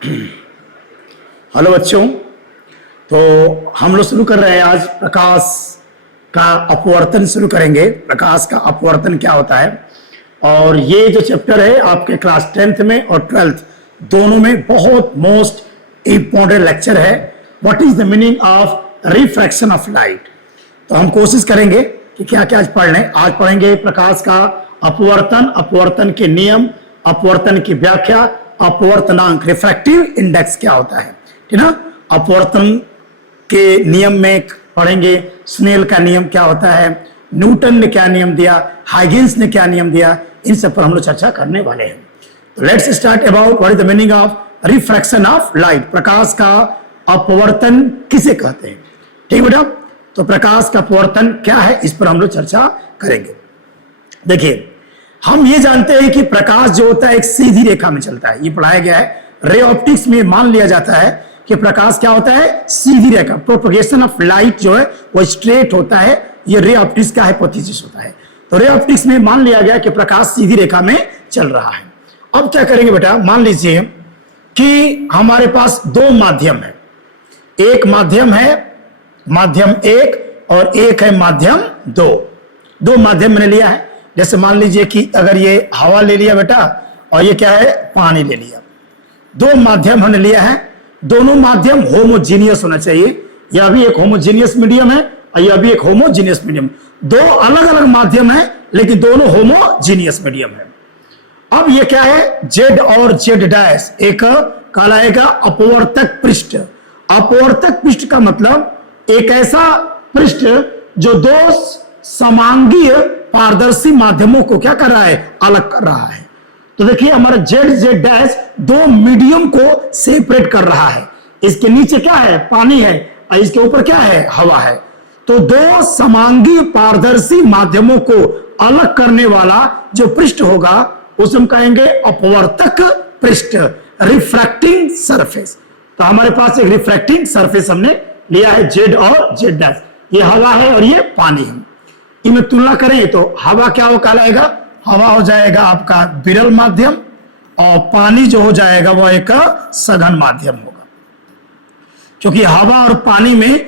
Hello बच्चों। तो हम लोग शुरू कर रहे हैं आज प्रकाश का अपवर्तन शुरू करेंगे। प्रकाश का अपवर्तन क्या होता है, और ये जो चैप्टर है आपके क्लास 10th में और 12th दोनों में बहुत मोस्ट इंपॉर्टेंट लेक्चर है। What is the meaning of refraction of light. तो हम कोशिश करेंगे कि क्या क्या आज पढ़ लें। आज पढ़ेंगे प्रकाश का अपवर्तन, अपवर्तन के नियम, अपवर्तन की व्याख्या, अपवर्तनांक रिफ्रैक्टिव इंडेक्स क्या होता है, ठीक ना। अपवर्तन के नियम में पढ़ेंगे स्नेल का नियम क्या होता है, न्यूटन ने क्या नियम दिया, हाइगेंस ने क्या नियम दिया, इन सब पर हम लोग चर्चा करने वाले हैं। तो let's start about what is the meaning of refraction of light. प्रकाश का अपवर्तन किसे कहते हैं, ठीक बेटा। तो प्रकाश का अपवर्तन क्या है, इस पर हम लोग चर्चा करेंगे। देखिए, हम ये जानते हैं कि प्रकाश जो होता है एक सीधी रेखा में चलता है, ये पढ़ाया गया है। रे ऑप्टिक्स में मान लिया जाता है कि प्रकाश क्या होता है, सीधी रेखा। प्रोपगेशन ऑफ लाइट जो है वो स्ट्रेट होता है, ये रे ऑप्टिक्स का हाइपोथेसिस होता है। तो रे ऑप्टिक्स में मान लिया गया कि प्रकाश सीधी रेखा में चल रहा है। अब क्या करेंगे बेटा, मान लीजिए कि हमारे पास दो माध्यम है। एक माध्यम है माध्यम 1 और एक है माध्यम 2। दो माध्यम मैंने लिया है। जैसे मान लीजिए कि अगर ये हवा ले लिया बेटा और ये क्या है, पानी ले लिया। दो माध्यम हमने लिया है, दोनों माध्यम होमोजीनियस होना चाहिए। यह भी एक होमोजीनियस मीडियम है और यह भी एक होमोजीनियस मीडियम। दो अलग अलग माध्यम है लेकिन दोनों होमोजीनियस मीडियम है। अब ये क्या है, जेड और जेड डैश, एक कहलाएगा अपवर्तक पृष्ठ। अपवर्तक पृष्ठ का मतलब एक ऐसा पृष्ठ जो दो समांगीय पारदर्शी माध्यमों को क्या कर रहा है, अलग कर रहा है। तो देखिए हमारा जेड जेड डैश दो मीडियम को सेपरेट कर रहा है। इसके नीचे क्या है, पानी है, और इसके ऊपर क्या है, हवा है। तो दो समांगी पारदर्शी माध्यमों को अलग करने वाला जो पृष्ठ होगा उसे हम कहेंगे अपवर्तक पृष्ठ, रिफ्रैक्टिंग सरफेस। तो हमारे पास एक रिफ्रैक्टिंग सरफेस हमने लिया है, जेड और जेड डैश। ये हवा है और ये पानी है। इनमें तुलना करें तो हवा क्या हो कहलाएगा, हवा हो जाएगा आपका विरल माध्यम, और पानी जो हो जाएगा वो एक सघन माध्यम होगा। क्योंकि हवा और पानी में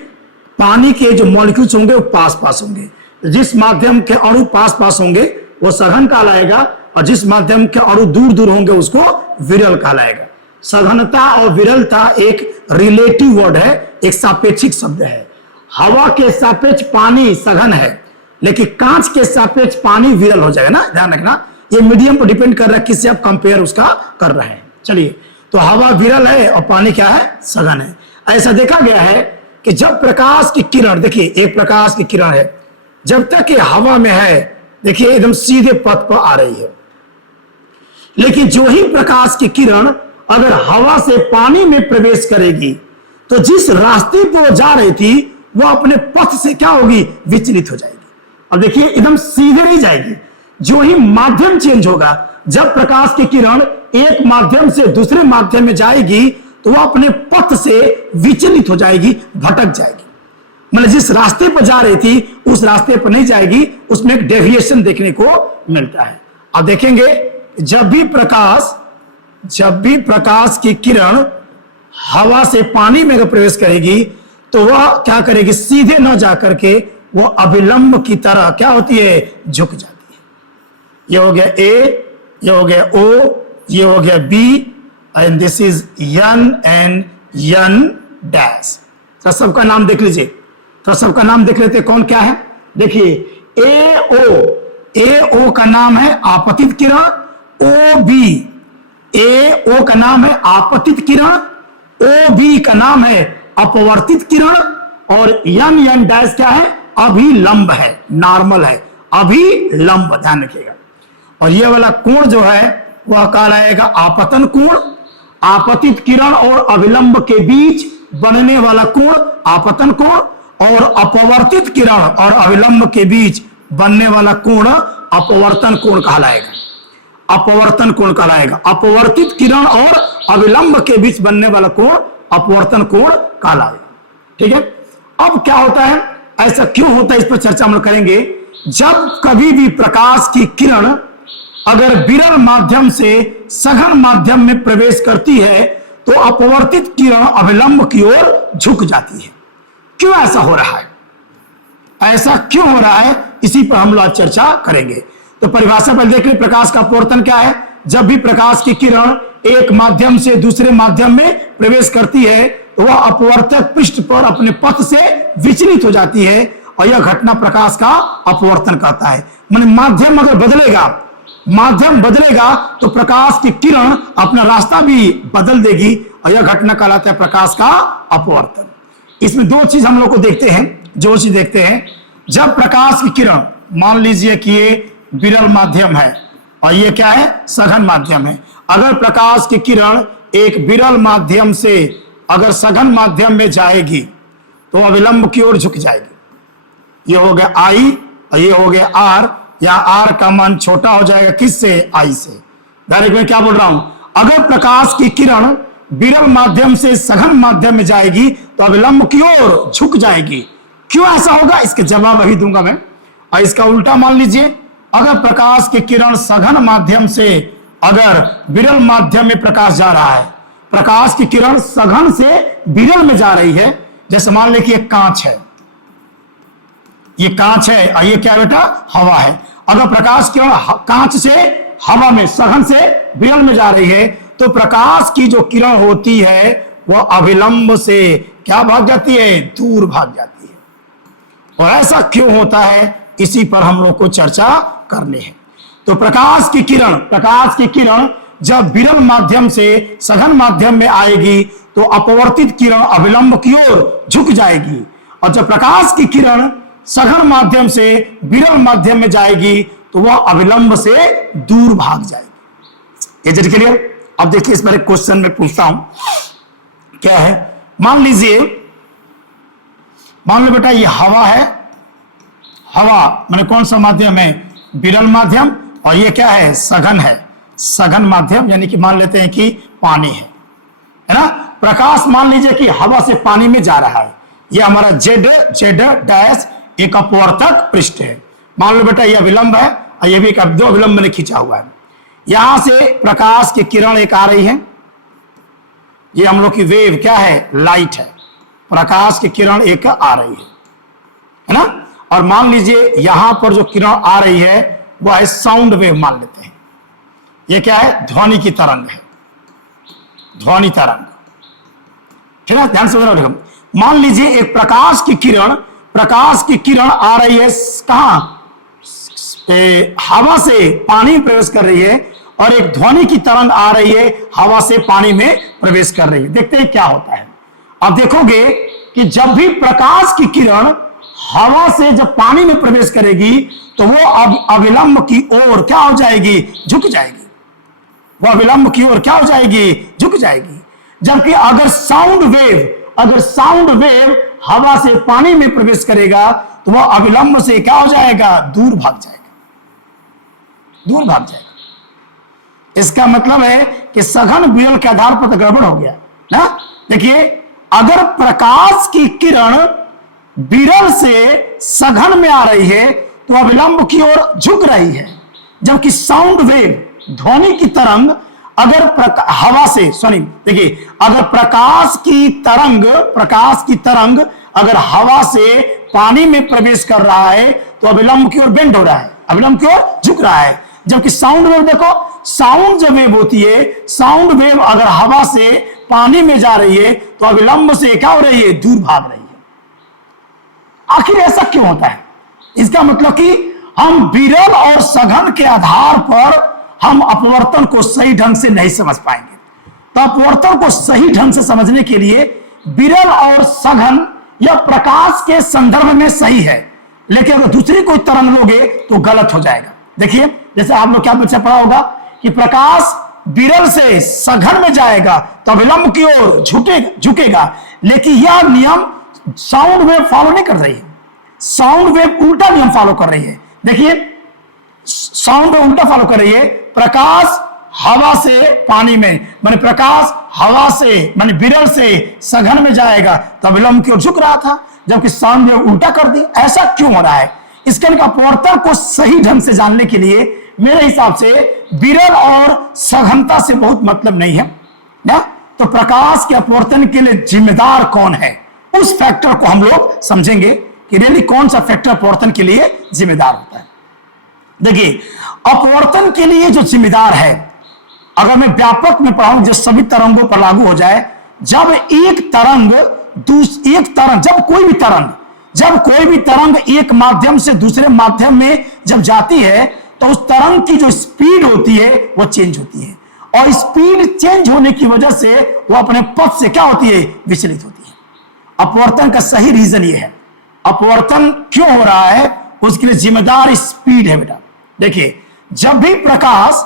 पानी के जो मॉलिक्यूल्स होंगे वो पास पास होंगे। जिस माध्यम के अणु पास पास होंगे वो सघन कहलाएगा, और जिस माध्यम के अणु दूर दूर होंगे उसको विरल कहलाएगा। सघनता और विरलता एक रिलेटिव वर्ड है, एक सापेक्षिक शब्द है। हवा के सापेक्ष पानी सघन है, लेकिन कांच के सापेक्ष पानी विरल हो जाएगा ना, ध्यान रखना। ये मीडियम पर डिपेंड कर रहा है किससे आप कंपेयर उसका कर रहे हैं। चलिए, तो हवा विरल है और पानी क्या है, सघन है। ऐसा देखा गया है कि जब प्रकाश की किरण, देखिए एक प्रकाश की किरण है, जब तक ये हवा में है देखिए एकदम सीधे पथ पर आ रही है। लेकिन जो ही प्रकाश की किरण अगर हवा से पानी में प्रवेश करेगी तो जिस रास्ते पर वो जा रही थी वो अपने पथ से क्या होगी, विचलित हो जाएगी। अब देखिए एकदम सीधे नहीं जाएगी, जो ही माध्यम चेंज होगा, जब प्रकाश की किरण एक माध्यम से दूसरे माध्यम में जाएगी तो वह अपने पथ से विचलित हो जाएगी, भटक जाएगी। मतलब जिस रास्ते पर जा रही थी उस रास्ते पर नहीं जाएगी, उसमें एक डेविएशन देखने को मिलता है। अब देखेंगे जब भी प्रकाश की किरण हवा से पानी में प्रवेश करेगी तो वह क्या करेगी, सीधे न जाकर के वो अभिलंब की तरह क्या होती है, झुक जाती है। ये हो गया ए, ये हो गया ओ, ये हो गया B, and this is n and n dash. तो सबका नाम देख लीजिए, तो सबका नाम देख लेते कौन क्या है। देखिए ए ओ का नाम है आपतित किरण, ओ बी, ए ओ का नाम है आपतित किरण, ओ बी का नाम है अपवर्तित किरण, और यन यन डैश क्या है, अभिलंब है, नॉर्मल है, अभिलंब, ध्यान रखिएगा। और ये वाला कोण जो है वह कहलाएगा आपतन कोण। आपतित किरण और अभिलंब के बीच बनने वाला कोण आपतन कोण, और अपवर्तित किरण और अभिलंब के बीच बनने वाला कोण अपवर्तन कोण कहलाएगा। अपवर्तन कोण कहलाएगा। अपवर्तित किरण और अभिलंब के बीच बनने वाला कोण अपवर्तन कोण कहलाएगा। ठीक है। अब क्या होता है, ऐसा क्यों होता है, इस पर चर्चा हम करेंगे। जब कभी भी प्रकाश की किरण अगर विरल माध्यम से सघन माध्यम में प्रवेश करती है तो अपवर्तित किरण अविलंब की ओर झुक जाती है। क्यों ऐसा हो रहा है, ऐसा क्यों हो रहा है, इसी पर हम लोग चर्चा करेंगे। तो परिभाषा पर देख ले, प्रकाश का अपवर्तन क्या है? जब भी प्रकाश की किरण एक माध्यम से दूसरे माध्यम में प्रवेश करती है तो वह अपवर्तक पृष्ठ पर अपने पथ से विचलित हो जाती है और यह घटना प्रकाश का अपवर्तन कहता है। माने माध्यम अगर बदलेगा, माध्यम बदलेगा तो प्रकाश की किरण अपना रास्ता भी बदल देगी और यह घटना कहलाता है प्रकाश का अपवर्तन। इसमें दो चीज हम लोग को देखते हैं, जो चीज देखते हैं, जब प्रकाश की किरण, मान लीजिए कि ये विरल माध्यम है और ये क्या है, सघन माध्यम है। अगर प्रकाश की किरण एक विरल माध्यम से अगर सघन माध्यम में जाएगी तो अविलंब की ओर झुक जाएगी। ये हो गया I और ये हो गया R, या R का मान छोटा हो जाएगा किससे, I से। डायरेक्ट में क्या बोल रहा हूं, अगर प्रकाश की किरण विरल माध्यम से सघन माध्यम में जाएगी तो अविलंब की ओर झुक जाएगी। क्यों ऐसा होगा, इसके जवाब अभी दूंगा मैं। और इसका उल्टा मान लीजिए, अगर प्रकाश की किरण सघन माध्यम से अगर विरल माध्यम में प्रकाश जा रहा है, प्रकाश की किरण सघन से विरल में जा रही है, जैसे मान ले कि एक कांच है, ये कांच है और ये क्या बेटा, हवा है। अगर प्रकाश किरण कांच से हवा में सघन से विरल में जा रही है तो प्रकाश की जो किरण होती है वह अविलंब से क्या भाग जाती है, दूर भाग जाती है। और ऐसा क्यों होता है, इसी पर हम लोग को चर्चा करनी है। तो प्रकाश की किरण जब विरल माध्यम से सघन माध्यम में आएगी तो अपवर्तित किरण अविलंब की ओर झुक जाएगी, और जब प्रकाश की किरण सघन माध्यम से विरल माध्यम में जाएगी तो वह अविलंब से दूर भाग जाएगी। ये जरिए क्लियर। अब देखिए, इस पर एक क्वेश्चन में पूछता हूं, क्या है, मान लीजिए, मान लो बेटा ये हवा है, हवा माने कौन सा माध्यम है, विरल माध्यम, और ये क्या है, सघन है, सघन माध्यम, यानी कि मान लेते हैं कि पानी है ना। प्रकाश मान लीजिए कि हवा से पानी में जा रहा है, ये हमारा जेड डैश एक अपवर्तक पृष्ठ है। मान लो बेटा ये अविलंब है और ये भी एक दो अविलंब में खींचा हुआ है। यहां से प्रकाश की किरण एक आ रही है, ये हम लोग की वेव क्या है, लाइट है। प्रकाश की किरण एक आ रही है ना, और मान लीजिए यहां पर जो किरण आ रही है वह है साउंड वेव, मान लेते हैं ये क्या है, ध्वनि की तरंग है, ध्वनि तरंग, ठीक है, ध्यान से समझना। मान लीजिए एक प्रकाश की किरण आ रही है कहां, हवा से पानी में प्रवेश कर रही है, और एक ध्वनि की तरंग आ रही है, हवा से पानी में प्रवेश कर रही है। देखते हैं क्या होता है। अब देखोगे कि जब भी प्रकाश की किरण हवा से जब पानी में प्रवेश करेगी तो वो अब अविलंब की ओर क्या हो जाएगी, झुक जाएगी। वो अविलंब की ओर क्या हो जाएगी, झुक जाएगी। जबकि अगर साउंड वेव हवा से पानी में प्रवेश करेगा तो वह अविलंब से क्या हो जाएगा, दूर भाग जाएगा, दूर भाग जाएगा। इसका मतलब है कि सघन विरल के आधार पर तो गड़बड़ हो गया ना। देखिए, अगर प्रकाश की किरण विरल से सघन में आ रही है तो अविलंब की ओर झुक रही है, जबकि साउंड वेव, ध्वनि की तरंग अगर हवा से देखिए, अगर प्रकाश की तरंग अगर हवा से पानी में प्रवेश कर रहा है तो अविलंब की ओर बेंड हो रहा है, अविलंब की ओर झुक रहा है। जबकि साउंड वेव, देखो साउंड जब वेव होती है, साउंड वेव अगर हवा से पानी में जा रही है तो अविलंब से क्या हो रही है, दूर भाग रही है। आखिर ऐसा क्यों होता है? इसका मतलब कि हम विरल और सघन के आधार पर हम अपवर्तन को सही ढंग से नहीं समझ पाएंगे। तो अपवर्तन को सही ढंग से समझने के लिए विरल और सघन यह प्रकाश के संदर्भ में सही है, लेकिन अगर दूसरी कोई तरंग लोगे तो गलत हो जाएगा। देखिए, जैसे आप लोग क्या बच्चा पढ़ा होगा कि प्रकाश विरल से सघन में जाएगा तो अविलंब की ओर झुकेगा, लेकिन यह नियम साउंड वेव फॉलो नहीं कर रही है। साउंड वेव उल्टा नियम फॉलो कर रही है। देखिए, साउंड वेव उल्टा फॉलो कर रही है। प्रकाश हवा से पानी में, माने प्रकाश हवा से माने विरल से सघन में जाएगा तो अविलंब की ओर झुक रहा था, जबकि साउंड वेव उल्टा कर दी। ऐसा क्यों हो रहा है? इसके अपवर्तन को सही ढंग से जानने के लिए मेरे हिसाब से विरल और सघनता से बहुत मतलब नहीं है ना। तो प्रकाश के अपवर्तन के लिए जिम्मेदार कौन है, उस फैक्टर को हम लोग समझेंगे कि रियली कौन सा फैक्टर अपवर्तन के लिए जिम्मेदार होता है। देखिए, अपवर्तन के लिए जो जिम्मेदार है, अगर मैं व्यापक में पढ़ाऊं जो सभी तरंगों पर लागू हो जाए, जब कोई भी तरंग एक माध्यम से दूसरे माध्यम में जब जाती है तो उस तरंग की जो स्पीड होती है वो चेंज होती है, और स्पीड चेंज होने की वजह से वो अपने पथ से क्या होती है, विचलित होती है। अपवर्तन का सही रीजन ये है, अपवर्तन क्यों हो रहा है उसके लिए जिम्मेदार स्पीड है बेटा। देखिए, जब प्रकाश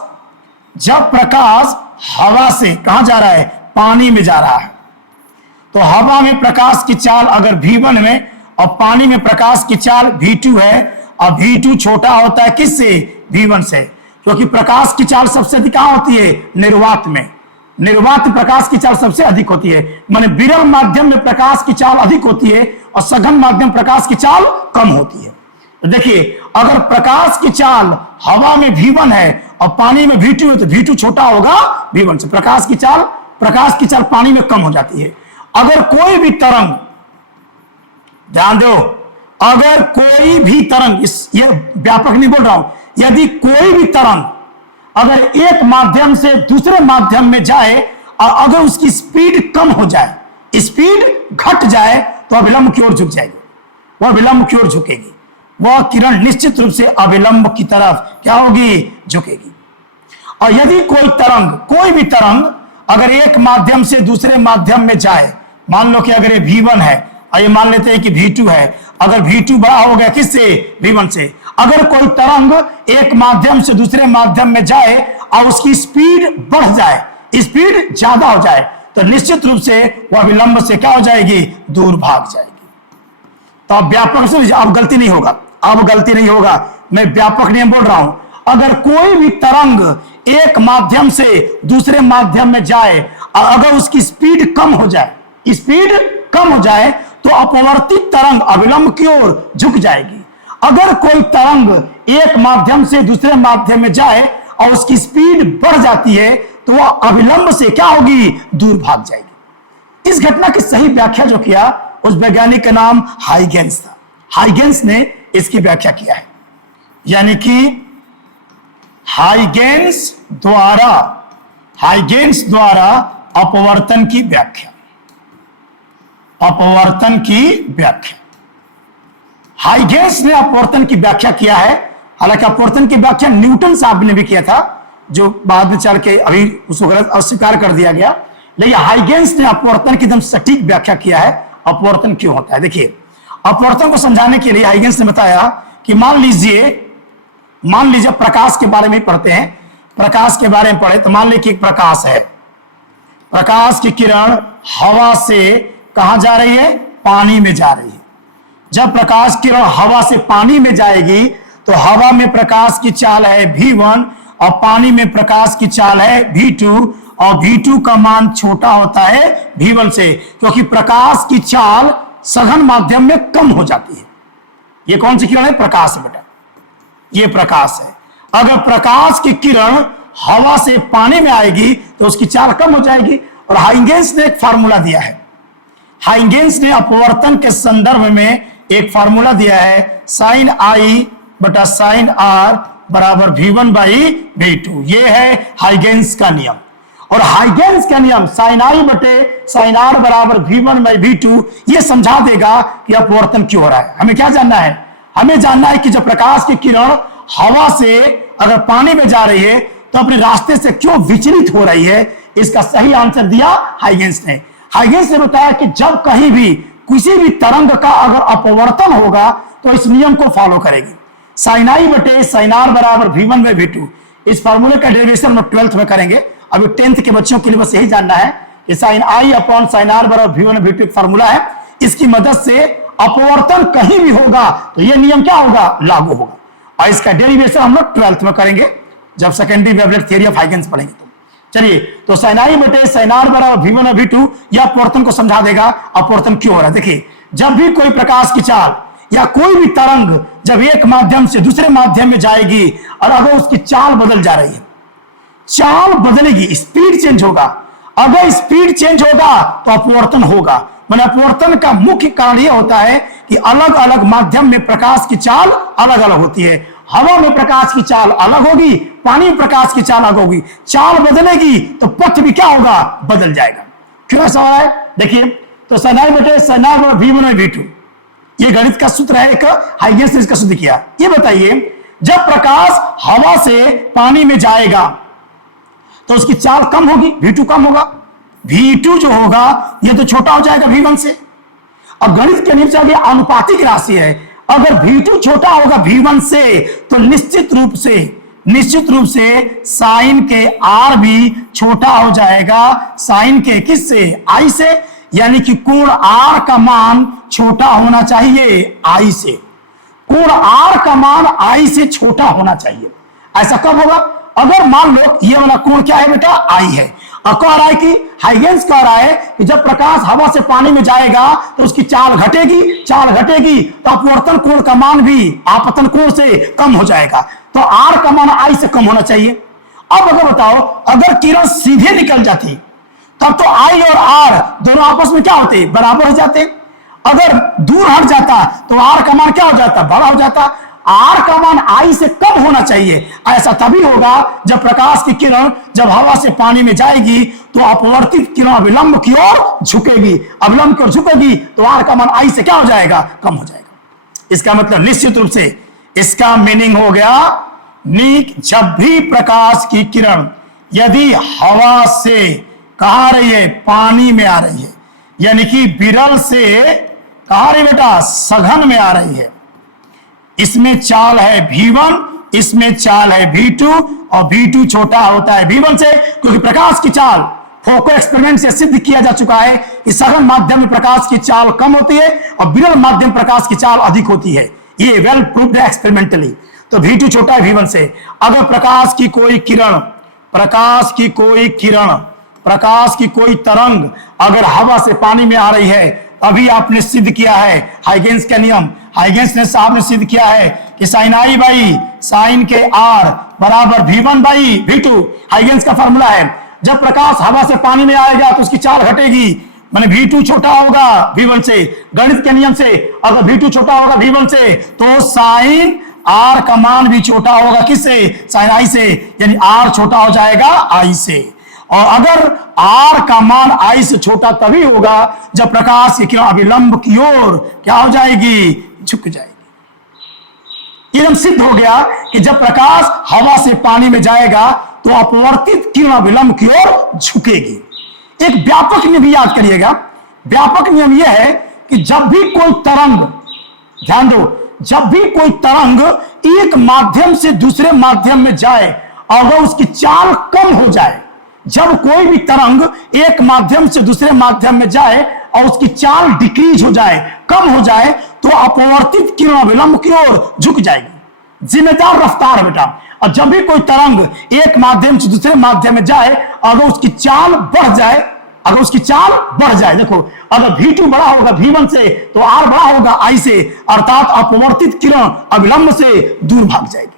हवा से कहां जा रहा है, पानी में जा रहा है, तो हवा में प्रकाश की चाल अगर v1 में और पानी में प्रकाश की चाल v2 है, और v2 छोटा होता है किससे, v1 से, क्योंकि प्रकाश की चाल सबसे अधिक कहां होती है, निर्वात में। निर्वात प्रकाश की चाल सबसे अधिक होती है, माने विरल माध्यम में प्रकाश की चाल अधिक होती है और सघन माध्यम प्रकाश की चाल कम होती है। तो देखिए, अगर प्रकाश की चाल हवा में v1 है और पानी में v2 है तो v2 छोटा होगा v1 से, प्रकाश की चाल पानी में कम हो जाती है। अगर कोई भी तरंग, ध्यान दो, अगर कोई भी तरंग, ये व्यापक नहीं बोल रहा हूं, यदि कोई भी तरंग अगर एक माध्यम से दूसरे माध्यम में जाए और अगर उसकी स्पीड कम हो जाए, स्पीड घट जाए, तो अविलंब की ओर झुक जाएगी, वह विलंब की ओर झुकेगी, वह किरण निश्चित रूप से अविलंब की तरफ क्या होगी, झुकेगी। और यदि कोई भी तरंग अगर एक माध्यम से दूसरे माध्यम में जाए, मान लो कि अगर ये v1 है और ये मान लेते हैं कि v2 है, अगर v2 बड़ा हो गया किससे, v1 से, अगर कोई तरंग एक माध्यम से दूसरे माध्यम में जाए और उसकी स्पीड बढ़ जाए, स्पीड ज्यादा हो जाए, तो निश्चित रूप से वह विलंब से क्या हो जाएगी, दूर भाग जाएगी। तो अब व्यापक से अब गलती नहीं होगा, मैं व्यापक नियम बोल रहा हूं। अगर कोई भी तरंग एक माध्यम से दूसरे माध्यम में जाए और अगर उसकी स्पीड कम हो जाए तो अपवर्तित तरंग अविलंब की ओर झुक जाएगी। अगर कोई तरंग एक माध्यम से दूसरे माध्यम में जाए और उसकी स्पीड बढ़ जाती है तो वह अविलंब से क्या होगी, दूर भाग जाएगी। इस घटना की सही व्याख्या जो किया उस वैज्ञानिक का नाम हाइगेंस था। हाइगेंस ने इसकी व्याख्या किया है, यानी कि हाइगेंस द्वारा अपवर्तन की व्याख्या। हाइगेंस ने अपवर्तन की व्याख्या किया है। हालांकि अपवर्तन की व्याख्या न्यूटन साहब ने भी किया था, जो बाद में चल के अभी उसको गलत अस्वीकार कर दिया गया, लेकिन हाइगेंस ने अपवर्तन की एकदम सटीक व्याख्या किया है, अपवर्तन क्यों होता है। देखिए, अपवर्तन को समझाने के लिए हाइगेंस ने बताया कि मान लीजिए प्रकाश के बारे में पढ़ते हैं, प्रकाश के बारे में पढ़े तो मान लीजिए कि एक प्रकाश है, प्रकाश की किरण हवा से कहां जा रही है, पानी में जा रही है। जब प्रकाश किरण हवा से पानी में जाएगी तो हवा में प्रकाश की चाल है v1 और पानी में प्रकाश की चाल है v2, और v2 का मान छोटा होता है v1 से, क्योंकि प्रकाश की चाल सघन माध्यम में कम हो जाती है। ये कौन सी किरण है, प्रकाश है बेटा, ये प्रकाश है। अगर प्रकाश की किरण हवा से पानी में आएगी तो उसकी चाल कम हो जाएगी। और हाइगेंस ने एक फार्मूला दिया है, हाइगेंस ने अपवर्तन के संदर्भ में एक फार्मूला दिया है, साइन आई बटा साइन आर बराबर v1 बाई v2। ये है हाइगेंस का नियम। और हाइगेंस का नियम साइन आई बटे साइन आर बराबर v1 बाई v2 ये समझा देगा कि अपवर्तन क्यों हो रहा है। हमें क्या जानना है, हमें जानना है कि जब प्रकाश की किरण हवा से अगर पानी में जा रही है तो अपने रास्ते से क्यों विचलित हो रही है। इसका सही आंसर दिया हाइगेंस ने। हाइगेंस ने बताया कि जब कहीं भी किसी भी तरंग का अगर अपवर्तन होगा तो इस नियम को फॉलो करेगी, साइन आई बटे साइन आर बराबर v1 बाई v2। इस फॉर्मूले का डेरिवेशन हम 12th में करेंगे, अभी 10th के बच्चों के लिए बस यही जानना है कि sine i upon sine r बराबर v1 बाई v2 एक फॉर्मूला है, इसकी मदद से अपवर्तन कहीं भी होगा तो यह नियम क्या होगा, लागू होगा। और इसका डेरिवेशन हम लोग 12th में करेंगे जब secondary wavelet theory of Huygens पढ़ेंगे। तो चलिए, तो साइन आई बटे साइन आर बराबर v1 और v2 यह अपवर्तन को समझा देगा अपवर्तन क्यों हो रहा है। देखिए, जब भी कोई प्रकाश की चाल या कोई भी तरंग जब एक माध्यम से दूसरे माध्यम में जाएगी और अगर उसकी चाल बदल जा रही है, चाल बदलेगी, स्पीड चेंज होगा, अगर स्पीड चेंज होगा तो अपवर्तन होगा। मैंने अपवर्तन का मुख्य कारण यह होता है कि अलग अलग माध्यम में प्रकाश की चाल अलग अलग होती है। हवा में प्रकाश की चाल अलग होगी, पानी में प्रकाश की चाल अलग होगी। चाल बदलेगी तो पथ भी क्या होगा, बदल जाएगा। क्यों ऐसा हो रहा है, देखिए तो सनाई बटे सनाई V1 V2, ये गणित का सूत्र है, एक हाइगेंस ने इसका सूत्र किया। ये बताइए जब प्रकाश हवा से पानी में जाएगा तो उसकी चाल कम होगी, V2 कम होगा। V2 जो होगा ये तो छोटा हो जाएगा V1 से। अब गणित के नियम से आगे आनुपातिक राशि है, अगर V2 छोटा होगा V1 से तो निश्चित रूप से साइन के R भी छोटा हो जाएगा साइन के किससे, I से। यानी कि कोण R का मान छोटा होना चाहिए I से। कोण R का मान I से छोटा होना चाहिए। ऐसा कब होगा, अगर मान लो ये वाला कोण क्या है बेटा, I है, और कह रहा है कि हाइगेंस कह रहा है कि जब प्रकाश हवा से पानी में जाएगा तो उसकी चाल घटेगी तो अपवर्तन कोण का मान भी आपतन कोण से कम हो जाएगा। तो R का मान I से कम होना चाहिए। अब अगर बताओ अगर किरण सीधे निकल जाती तब तो I और R दोनों आपस में क्या होते, बराबर हो जाते। अगर दूर हट जाता तो R का मान क्या हो जाता, बड़ा हो जाता। R का मान I से कम होना चाहिए। ऐसा तभी होगा जब प्रकाश की किरण जब हवा से पानी में जाएगी तो अपवर्तित किरण अविलंब की ओर झुकेगी, अविलंब की ओर झुकेगी तो R का मान I से क्या हो जाएगा, कम हो जाएगा। इसका मतलब निश्चित रूप से इसका मीनिंग हो गया जब भी प्रकाश की किरण यदि हवा से कहां आ रही है, पानी में आ रही है, यानी कि विरल से कहां रही बेटा, सघन में आ रही है, इसमें चाल है V1, इसमें चाल है V2, और V2 छोटा होता है V1 से, क्योंकि प्रकाश की चाल फोको एक्सपेरिमेंट से सिद्ध किया जा चुका है कि सघन माध्यम में प्रकाश की चाल कम होती है और विरल माध्यम प्रकाश की चाल अधिक होती है। ये वेल प्रूव्ड है एक्सपेरिमेंटली। तो V2 छोटा है V1 से। अगर प्रकाश की कोई तरंग अगर हवा से पानी में आ रही है, अभी आपने सिद्ध किया है हाइगेंस का नियम, हाइगेंस ने साहब ने सिद्ध किया है कि साइन I बाई साइन के R बराबर V1 बाई V2, हाइगेंस का फॉर्मूला है। जब प्रकाश हवा से पानी में आएगा तो उसकी चाल घटेगी, माने V2 छोटा होगा V1 से। गणित के नियम से अगर V2 छोटा होगा V1 से तो साइन R का मान भी छोटा होगा किससे, साइन I से, यानी R छोटा हो जाएगा I से। और अगर R का मान I से छोटा तभी होगा जब प्रकाश की किरण अविलंब की ओर क्या हो जाएगी, झुक जाएगी। एकदम सिद्ध हो गया कि जब प्रकाश हवा से पानी में जाएगा तो अपवर्तित किरण अविलंब की ओर झुकेगी। एक व्यापक नियम याद करिएगा, व्यापक नियम यह है कि जब भी कोई तरंग, ध्यान दो, जब भी कोई तरंग एक माध्यम से दूसरे माध्यम में जाए अगर उसकी चाल कम हो जाए, जब कोई भी तरंग एक माध्यम से दूसरे माध्यम में जाए और उसकी चाल डिक्रीज हो जाए, कम हो जाए, तो अपवर्तित किरण अविलंब की ओर झुक जाएगी। जिम्मेदार रफ्तार बेटा। और जब भी कोई तरंग एक माध्यम से दूसरे माध्यम में जाए अगर उसकी चाल बढ़ जाए, देखो अगर V2 बड़ा होगा V1 से तो R बड़ा होगा I से, अर्थात अपवर्तित किरण अविलंब से दूर भाग जाएगी।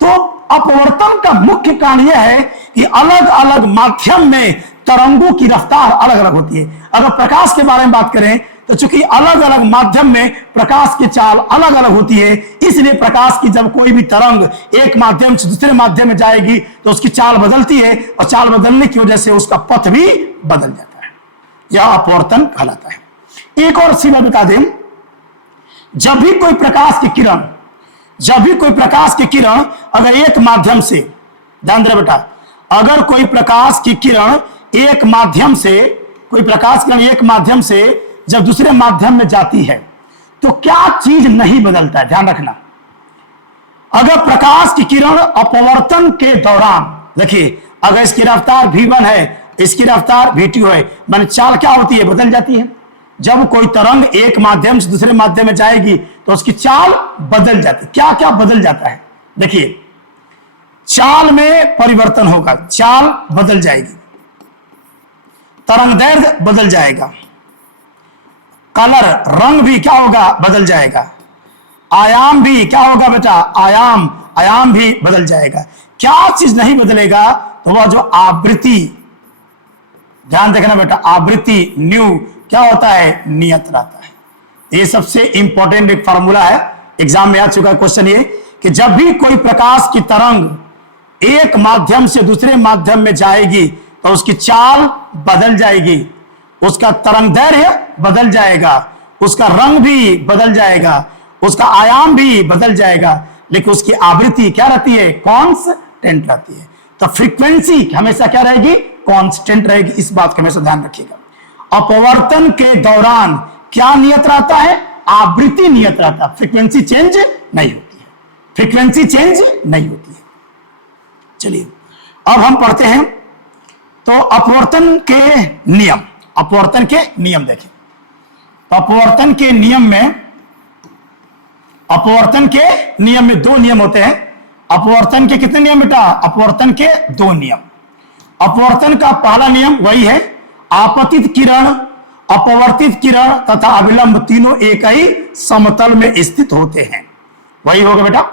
तो अपवर्तन का मुख्य कारण यह है कि अलग अलग माध्यम में तरंगों की रफ्तार अलग अलग होती है। अगर प्रकाश के बारे में बात करें तो चूंकि अलग अलग माध्यम में प्रकाश की चाल अलग अलग होती है, इसलिए प्रकाश की जब कोई भी तरंग एक माध्यम से दूसरे माध्यम में जाएगी तो उसकी चाल बदलती है, और चाल बदलने की वजह से उसका पथ भी बदल जाता है। यह अपवर्तन कहलाता है। एक और सीमा बता दें, जब भी कोई प्रकाश की किरण अगर एक माध्यम से, ध्यान दे बेटा, अगर कोई प्रकाश की किरण एक माध्यम से जब दूसरे माध्यम में जाती है तो क्या चीज नहीं बदलता है, ध्यान रखना। अगर प्रकाश की किरण अपवर्तन के दौरान, देखिए अगर इसकी रफ्तार V1 है, इसकी रफ्तार V2 है, माने चाल क्या होती है, बदल जाती है। जब कोई तरंग एक माध्यम से दूसरे माध्यम में जाएगी तो उसकी चाल बदल जाती है। क्या क्या बदल जाता है, देखिए चाल में परिवर्तन होगा, चाल बदल जाएगी, तरंगदैर्घ्य बदल जाएगा, कलर रंग भी क्या होगा, बदल जाएगा, आयाम भी क्या होगा बेटा, आयाम भी बदल जाएगा। क्या चीज नहीं बदलेगा, तो वह जो आवृत्ति ध्यान देखना बेटा, आवृत्ति न्यू क्या होता है, नियत रहता है। ये सबसे इंपॉर्टेंट एक फार्मूला है, एग्जाम में आ चुका है क्वेश्चन ये, कि जब भी कोई प्रकाश की तरंग एक माध्यम से दूसरे माध्यम में जाएगी तो उसकी चाल बदल जाएगी, उसका तरंगदैर्घ्य बदल जाएगा, उसका रंग भी बदल जाएगा, उसका आयाम भी बदल जाएगा, लेकिन उसकी आवृत्ति क्या रहती है, कांस्टेंट रहती है। तो फ्रीक्वेंसी हमेशा क्या रहेगी, कांस्टेंट रहेगी। इस बात का हमेशा ध्यान रखिएगा। अपवर्तन के दौरान क्या नियत रहता है, आवृत्ति नियत रहता है, फ्रीक्वेंसी चेंज नहीं होती है, फ्रीक्वेंसी चेंज नहीं होती है। चलिए अब हम पढ़ते हैं तो अपवर्तन के नियम, अपवर्तन के नियम देखें। तो अपवर्तन के नियम में, अपवर्तन के नियम में दो नियम होते हैं। अपवर्तन के कितने नियम बेटा, अपवर्तन के दो नियम। अपवर्तन का पहला नियम वही है, आपतित किरण, अपवर्तित किरण तथा अविलंब तीनों एक ही समतल में स्थित होते हैं। वही होगा बेटा,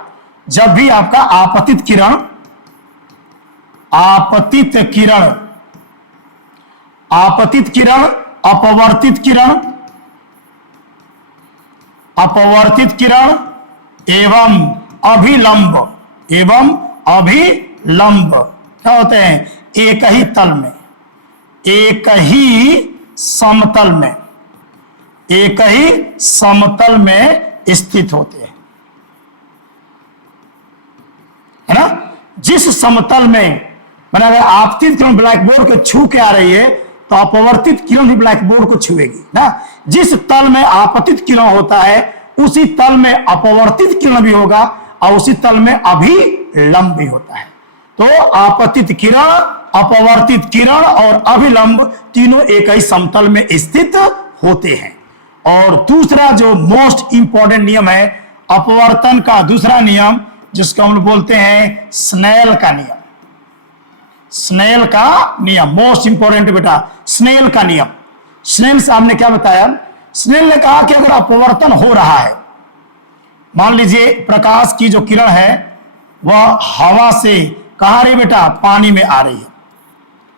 जब भी आपका आपतित किरण, आपतित किरण, आपतित किरण, अपवर्तित किरण, अपवर्तित किरण एवं अभिलंब, एवं अभिलंब क्या होते हैं, एक ही तल में, एक ही समतल में, एक ही समतल में स्थित होते हैं, है ना। जिस समतल में, मैंने अगर आपतित किरण ब्लैक बोर्ड को छू के आ रही है तो अपवर्तित किरण भी ब्लैक बोर्ड को छुएगी ना। जिस तल में आपतित किरण होता है उसी तल में अपवर्तित किरण भी होगा और उसी तल में अभिलंब भी होता है। तो आपतित किरण, अपवर्तित किरण और अभिलंब तीनों एक ही समतल में स्थित होते हैं। और दूसरा जो मोस्ट इंपॉर्टेंट नियम है अपवर्तन का, दूसरा नियम जिसको हम बोलते हैं स्नेल का नियम। स्नेल का नियम मोस्ट इंपॉर्टेंट बेटा, स्नेल का नियम। स्नेल साहब ने क्या बताया, स्नेल ने कहा कि अगर अपवर्तन हो रहा है, मान लीजिए प्रकाश की जो किरण है वह हवा से कहां रही बेटा, पानी में आ रही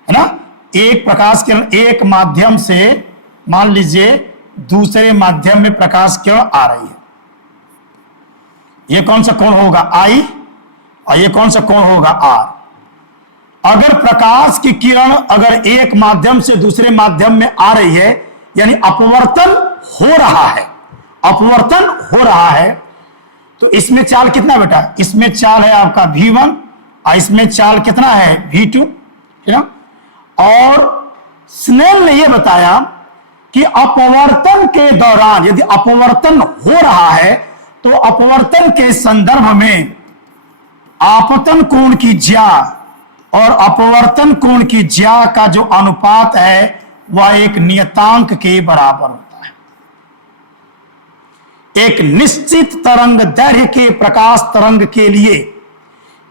है ना। एक प्रकाश किरण एक माध्यम से मान लीजिए दूसरे माध्यम में प्रकाश किरण आ रही है, यह कौन सा कोण होगा, I, और यह कौन सा कोण होगा, R। अगर प्रकाश की किरण अगर एक माध्यम से दूसरे माध्यम में आ रही है, यानी अपवर्तन हो रहा है, अपवर्तन हो रहा है, तो इसमें चाल कितना बेटा, इसमें चाल है आपका V1 और इसमें चाल कितना है V2, है ना। और स्नेल ने यह बताया कि अपवर्तन के दौरान यदि अपवर्तन हो रहा है तो अपवर्तन के संदर्भ में आपतन कोण की ज्या और अपवर्तन कोण की ज्या का जो अनुपात है वह एक नियतांक के बराबर होता है। एक निश्चित तरंग दैर्घ्य के प्रकाश तरंग के लिए,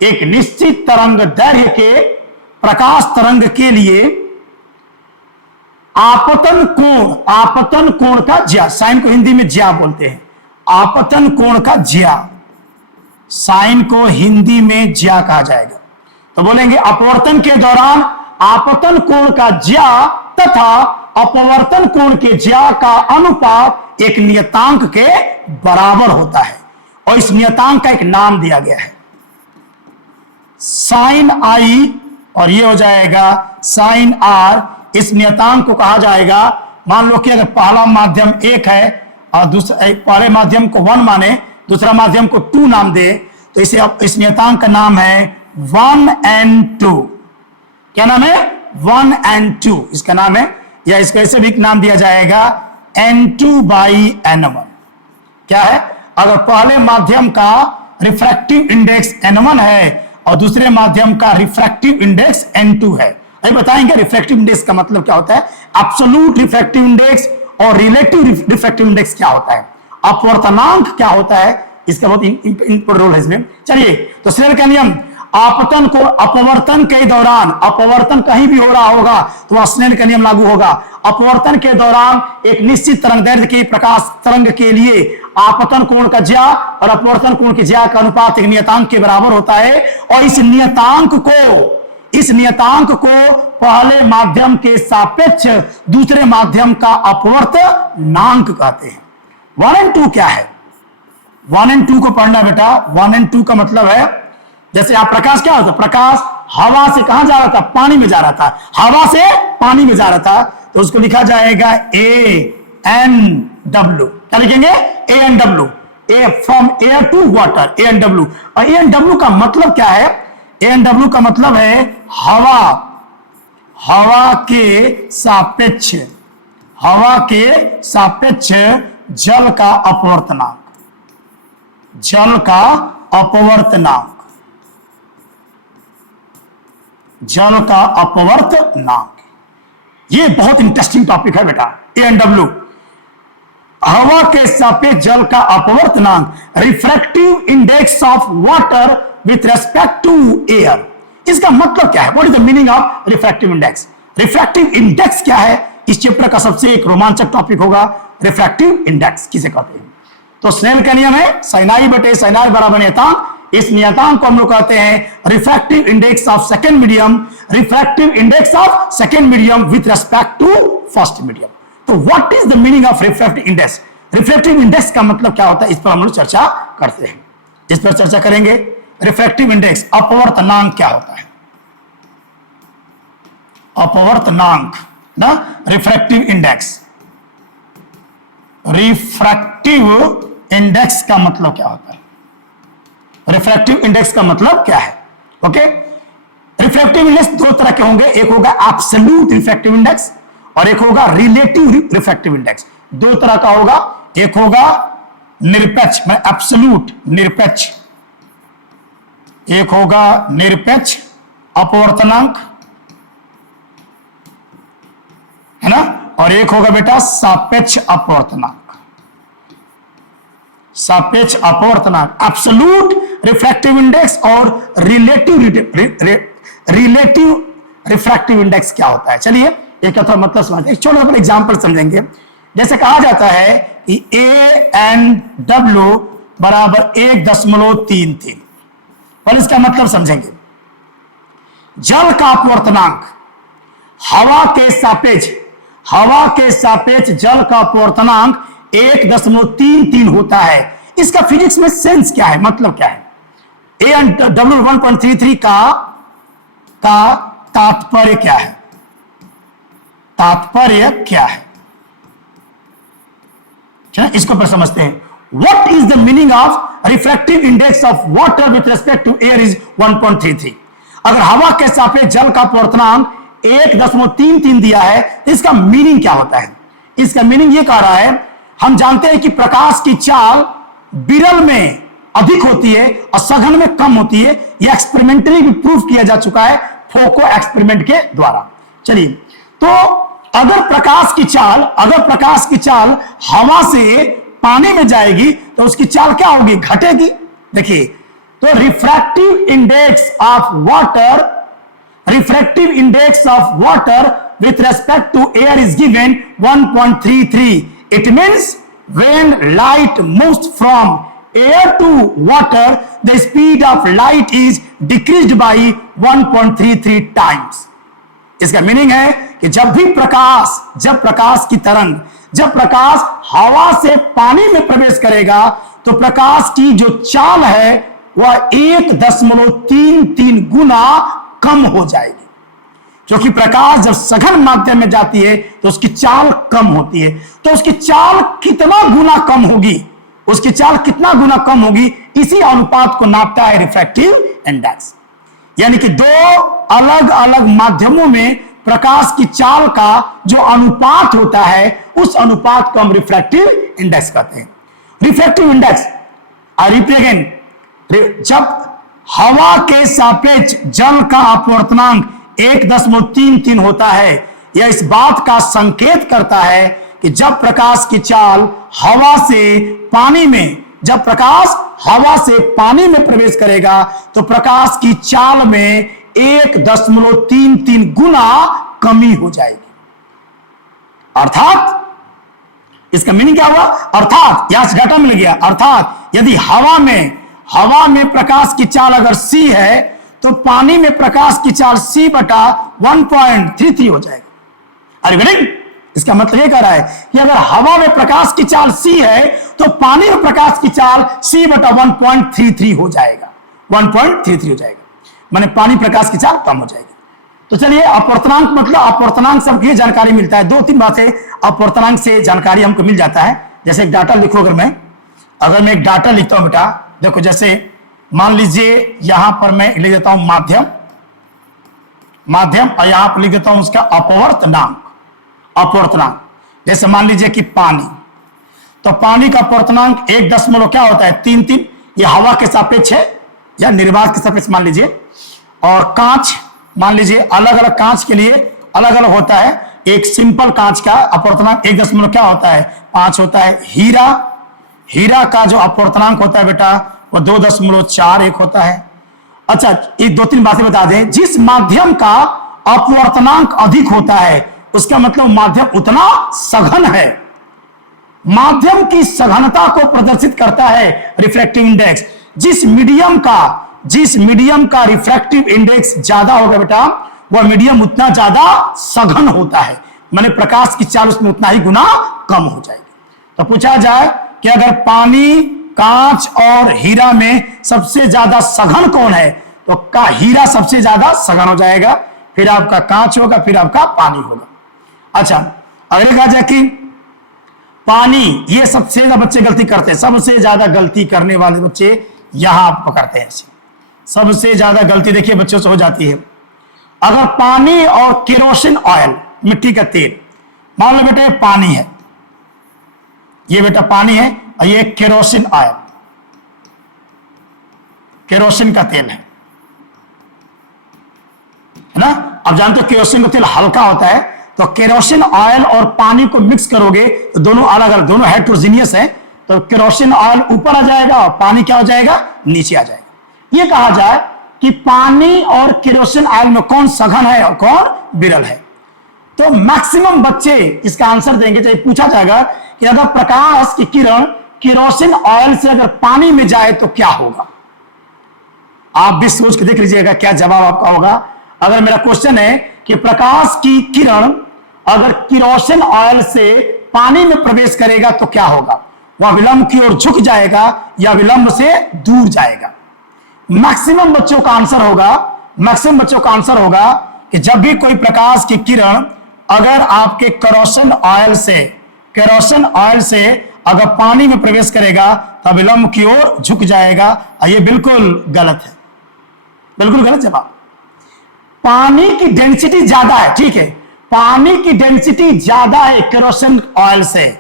एक निश्चित तरंग दैर्घ्य के प्रकाश तरंग के लिए आपतन कोण, आपतन कोण का ज्या, साइन को हिंदी में ज्या बोलते हैं, आपतन कोण का ज्या, साइन को हिंदी में ज्या कहा जाएगा। तो बोलेंगे अपवर्तन के दौरान आपतन कोण का ज्या तथा अपवर्तन कोण के ज्या का अनुपात एक नियतांक के बराबर होता है और इस नियतांक का एक नाम दिया गया है साइन I, और ये हो जाएगा साइन R। इस नियतांक को कहा जाएगा, मान लो कि अगर पहला माध्यम 1 है और दूसरा, पहले माध्यम को 1 माने, दूसरा माध्यम को 2 नाम दे, तो इसे इस नियतांक का नाम है 1 and 2। क्या नाम है, 1 and 2 इसका नाम है, या इसका ऐसे भी नाम दिया जाएगा N2/N1। क्या है, अगर पहले माध्यम का रिफ्रैक्टिव इंडेक्स N1 है और दूसरे माध्यम का रिफ्रैक्टिव इंडेक्स N2 है। अभी बताएंगे रिफ्रैक्टिव इंडेक्स का मतलब क्या होता है, एब्सोल्यूट रिफ्रैक्टिव इंडेक्स और रिलेटिव रिफ्रैक्टिव इंडेक्स क्या होता है, अपवर्तनांक क्या होता है, इसका बहुत इंपॉर्टेंट रोल है इसमें। चलिए, तो स्नेल का नियम, आपतन को अपवर्तन के दौरान, अपवर्तन कहीं भी हो रहा होगा तो वह स्नेल का नियम लागू होगा। अपवर्तन के दौरान एक निश्चित तरंगदैर्घ्य के प्रकाश तरंग के लिए आपतन कोण का ज्या और अपवर्तन कोण की ज्या का अनुपात एक नियतांक के बराबर होता है और इस नियतांक को इस नियतांक को पहले माध्यम के सापेक्ष दूसरे माध्यम का अपवर्तनांक कहते हैं। 1 और 2 क्या है? 1 और 2 को पढ़ना बेटा। 1 और 2 का मतलब है, जैसे आप प्रकाश क्या होता है? प्रकाश हवा से कहां जा रहा था? पानी में जा रहा था। हवा से पानी में जा रहा था, तो उसको लिखा जाएगा ANW। क्या लिखेंगे? ANW। A from air to water, ANW। और ANW का मतलब क्या है? ANW का मतलब है हवा, हवा के सापेक्ष, हवा के सापेक्ष जल का अपवर्तनांक, जल का अपवर्तनांक, जल का अपवर्तनांक। ये बहुत इंटरेस्टिंग टॉपिक है बेटा। ANW हवा के सापेक्ष जल का अपवर्तनांक, refractive index of water with respect to air. इसका मतलब क्या है? What is the meaning of refractive index? Refractive index क्या है? इस चैप्टर का सबसे एक रोमांचक टॉपिक होगा रिफ्रैक्टिव इंडेक्स किसे कहते हैं। तो स्नेल का नियम है साइनाई बटे साइनाई बराबर नियतांक। इस नियतांक को हम लोग कहते हैं refractive index of second medium, refractive index of second medium with respect to first medium. तो what is the meaning of refractive index? Refractive index का मतलब क्या होता है, इस पर हम लोग चर्चा करते हैं, इस पर चर्चा करेंगे। रिफ्रैक्टिव इंडेक्स, अपवर्तनांक क्या होता है? अपवर्तनांक ना, रिफ्रैक्टिव इंडेक्स। रिफ्रैक्टिव इंडेक्स का मतलब क्या होता है? रिफ्रैक्टिव इंडेक्स का मतलब क्या है? ओके, रिफ्रैक्टिव इंडेक्स दो तरह के होंगे, एक होगा एब्सोल्यूट रिफ्रैक्टिव इंडेक्स और एक होगा रिलेटिव रिफ्रैक्टिव इंडेक्स। दो तरह का होगा, एक होगा निरपेक्ष, मैं एब्सोल्यूट निरपेक्ष, एक होगा निरपेक्ष अपवर्तनांक, है ना, और एक होगा बेटा सापेक्ष अपवर्तनांक। सापेक्ष अपवर्तनांक, एब्सोल्यूट रिफ्रैक्टिव इंडेक्स और रिलेटिव रिफ्रैक्टिव इंडेक्स क्या होता है? चलिए एक थोड़ा मतलब समझते हैं, एक छोटा सा एग्जांपल समझेंगे। जैसे कहा जाता है कि ANW बराबर 1.33। पर इसका मतलब समझेंगे। जल का अपवर्तनांक हवा के सापेक्ष, हवा के सापेक्ष जल का अपवर्तनांक 1.33 होता है। इसका फिजिक्स में सेंस क्या है, मतलब क्या है? ANW 1.33 का तात्पर्य क्या है? तात्पर्य क्या है? इसको पर समझते हैं। What is the meaning of refractive index of water with respect to air is 1.33? अगर हवा के सापेक्ष जल का अपवर्तनांक 1.33 दिया है, इसका मीनिंग क्या होता है? इसका मीनिंग ये कह रहा है, हम जानते हैं कि प्रकाश की चाल विरल में अधिक होती है और सघन में कम होती है। यह एक्सपेरिमेंटली भी प्रूव किया जा चुका है फोको एक्सपेरिमेंट के द्वारा। चलिए, तो अगर प्रकाश की चाल हवा से पानी में जाएगी तो उसकी चाल क्या होगी? घटेगी। देखिए, तो refractive index of water with respect to air is given 1.33. It means when light moves from air to water, the speed of light is decreased by 1.33 times. इसका मीनिंग है कि जब प्रकाश हवा से पानी में प्रवेश करेगा तो प्रकाश की जो चाल है वह 1.33 गुना कम हो जाएगी। क्योंकि प्रकाश जब सघन माध्यम में जाती है तो उसकी चाल कम होती है। तो उसकी चाल कितना गुना कम होगी, इसी अनुपात को नापता है रिफ्रैक्टिव इंडेक्स। यानी कि दो अलग अलग माध्यमों में प्रकाश की चाल का जो अनुपात होता है उस अनुपात को हम रिफ्रैक्टिव इंडेक्स कहते हैं। Refractive index, I repeat again, जब हवा के सापेक्ष जल का अपवर्तनांक 1.33 होता है, यह इस बात का संकेत करता है कि जब प्रकाश की चाल हवा से पानी में प्रवेश करेगा तो प्रकाश की चाल में 1.33 गुना कमी हो जाएगी। अर्थात इसका मीनिंग क्या हुआ? अर्थात यहां से डाटा मिल गया। अर्थात यदि हवा में प्रकाश की चाल अगर c है तो पानी में प्रकाश की चाल C/1.33 हो जाएगा। अरे गेटिंग? इसका मतलब ये कह रहा है कि अगर हवा में प्रकाश की चाल C है तो पानी में प्रकाश की चाल C/1.33 हो जाएगा, 1.33 हो जाएगा, माने पानी प्रकाश की चाल कम हो जाएगी। तो चलिए, अपवर्तनांक मतलब अपवर्तनांक से हमको जानकारी मिलता है, 2-3 बातें अपवर्तनांक से जानकारी हमको मिल जाता है। जैसे एक डाटा लिखो, अगर मैं एक डाटा लिखता हूं बेटा, देखो जैसे मान लीजिए यहां पर मैं लिख देता हूं माध्यम, और यहां पर लिख देता हूं उसका अपवर्तनांक। जैसे मान लीजिए कि पानी, तो पानी का अपवर्तनांक 1 क्या होता है, 3 ये हवा के सापेक्ष है या निर्वात के सापेक्ष मान लीजिए। और कांच मान लीजिए, अलग अलग कांच के लिए अलग अलग होता है। एक सिंपल कांच का अपवर्तनांक 1 क्या होता है, 5 होता है। हीरा का जो अपवर्तनांक होता है बेटा वो 2.41 होता है। अच्छा, एक 2-3 बातें बता दें। जिस माध्यम का अपवर्तनांक अधिक होता है उसका मतलब माध्यम उतना सघन है। माध्यम की सघनता को प्रदर्शित करता है रिफ्रैक्टिव इंडेक्स। जिस मीडियम का रिफ्रैक्टिव इंडेक्स ज्यादा होगा बेटा, वह मीडियम उतना ज्यादा सघन होता है, माने प्रकाश की चाल उसमें उतना ही गुना कम हो जाएगी। तो पूछा जाए कि अगर पानी, कांच और हीरा में सबसे ज्यादा सघन कौन है, तो हीरा सबसे ज्यादा सघन हो जाएगा, फिर आपका कांच होगा, फिर आपका पानी होगा। अच्छा, अगले कहा जाए कि पानी, ये सबसे ज्यादा बच्चे गलती करते हैं, सबसे ज्यादा गलती करने वाले बच्चे यहां पकड़ते हैं। सबसे ज्यादा गलती देखिए बच्चों से हो जाती है। अगर पानी और केरोसिन ऑयल, मिट्टी का तेल, मान लो बेटा पानी है, ये बेटा पानी है और ये केरोसिन ऑयल, केरोसिन का तेल है ना। अब जानते हो केरोसिन का तेल हल्का होता है, तो केरोसिन ऑयल और पानी को मिक्स करोगे तो दोनों अलग अलग, दोनों हेट्रोजीनियस है, तो केरोसिन ऑयल ऊपर आ जाएगा और पानी क्या हो जाएगा, नीचे आ जाएगा। ये कहा जाए कि पानी और केरोसिन ऑयल में कौन सघन है और कौन विरल है। तो मैक्सिमम बच्चे इसका आंसर देंगे। चाहे पूछा जाएगा कि अगर प्रकाश की किरण केरोसिन ऑयल से अगर पानी में जाए तो क्या होगा, आप भी सोच के देख लीजिएगा क्या जवाब आपका होगा। अगर मेरा क्वेश्चन है कि प्रकाश की किरण अगर केरोसिन ऑयल से पानी में प्रवेश करेगा तो क्या होगा, वह विलंब की ओर झुक जाएगा या विलंब से दूर जाएगा। मैक्सिमम बच्चों का आंसर होगा कि जब भी कोई प्रकाश की किरण अगर आपके केरोसिन ऑयल से अगर पानी में प्रवेश करेगा तब विलंब की ओर झुक जाएगा। ये बिल्कुल गलत है, बिल्कुल गलत जवाब। पानी की डेंसिटी ज्यादा है, ठीक है, पानी की डेंसिटी ज्यादा है केरोसिन ऑयल से।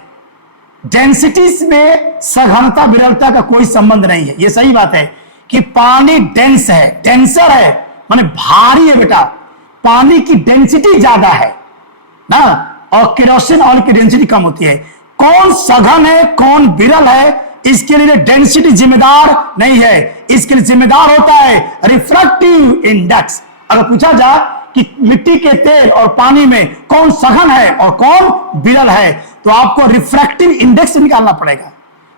डेंसिटी में सघनता विरलता का कोई संबंध नहीं है। यह सही बात है कि पानी डेंस है, डेंसर है, माने भारी है बेटा, पानी की डेंसिटी ज्यादा है ना, और केरोसिन ऑयल की डेंसिटी कम होती है। कौन सघन है कौन विरल है इसके लिए डेंसिटी जिम्मेदार नहीं है, इसके लिए जिम्मेदार होता है रिफ्रैक्टिव इंडेक्स। अगर पूछा जाए कि मिट्टी के तेल और पानी में कौन सघन है और कौन विरल है तो आपको रिफ्रैक्टिव इंडेक्स निकालना पड़ेगा,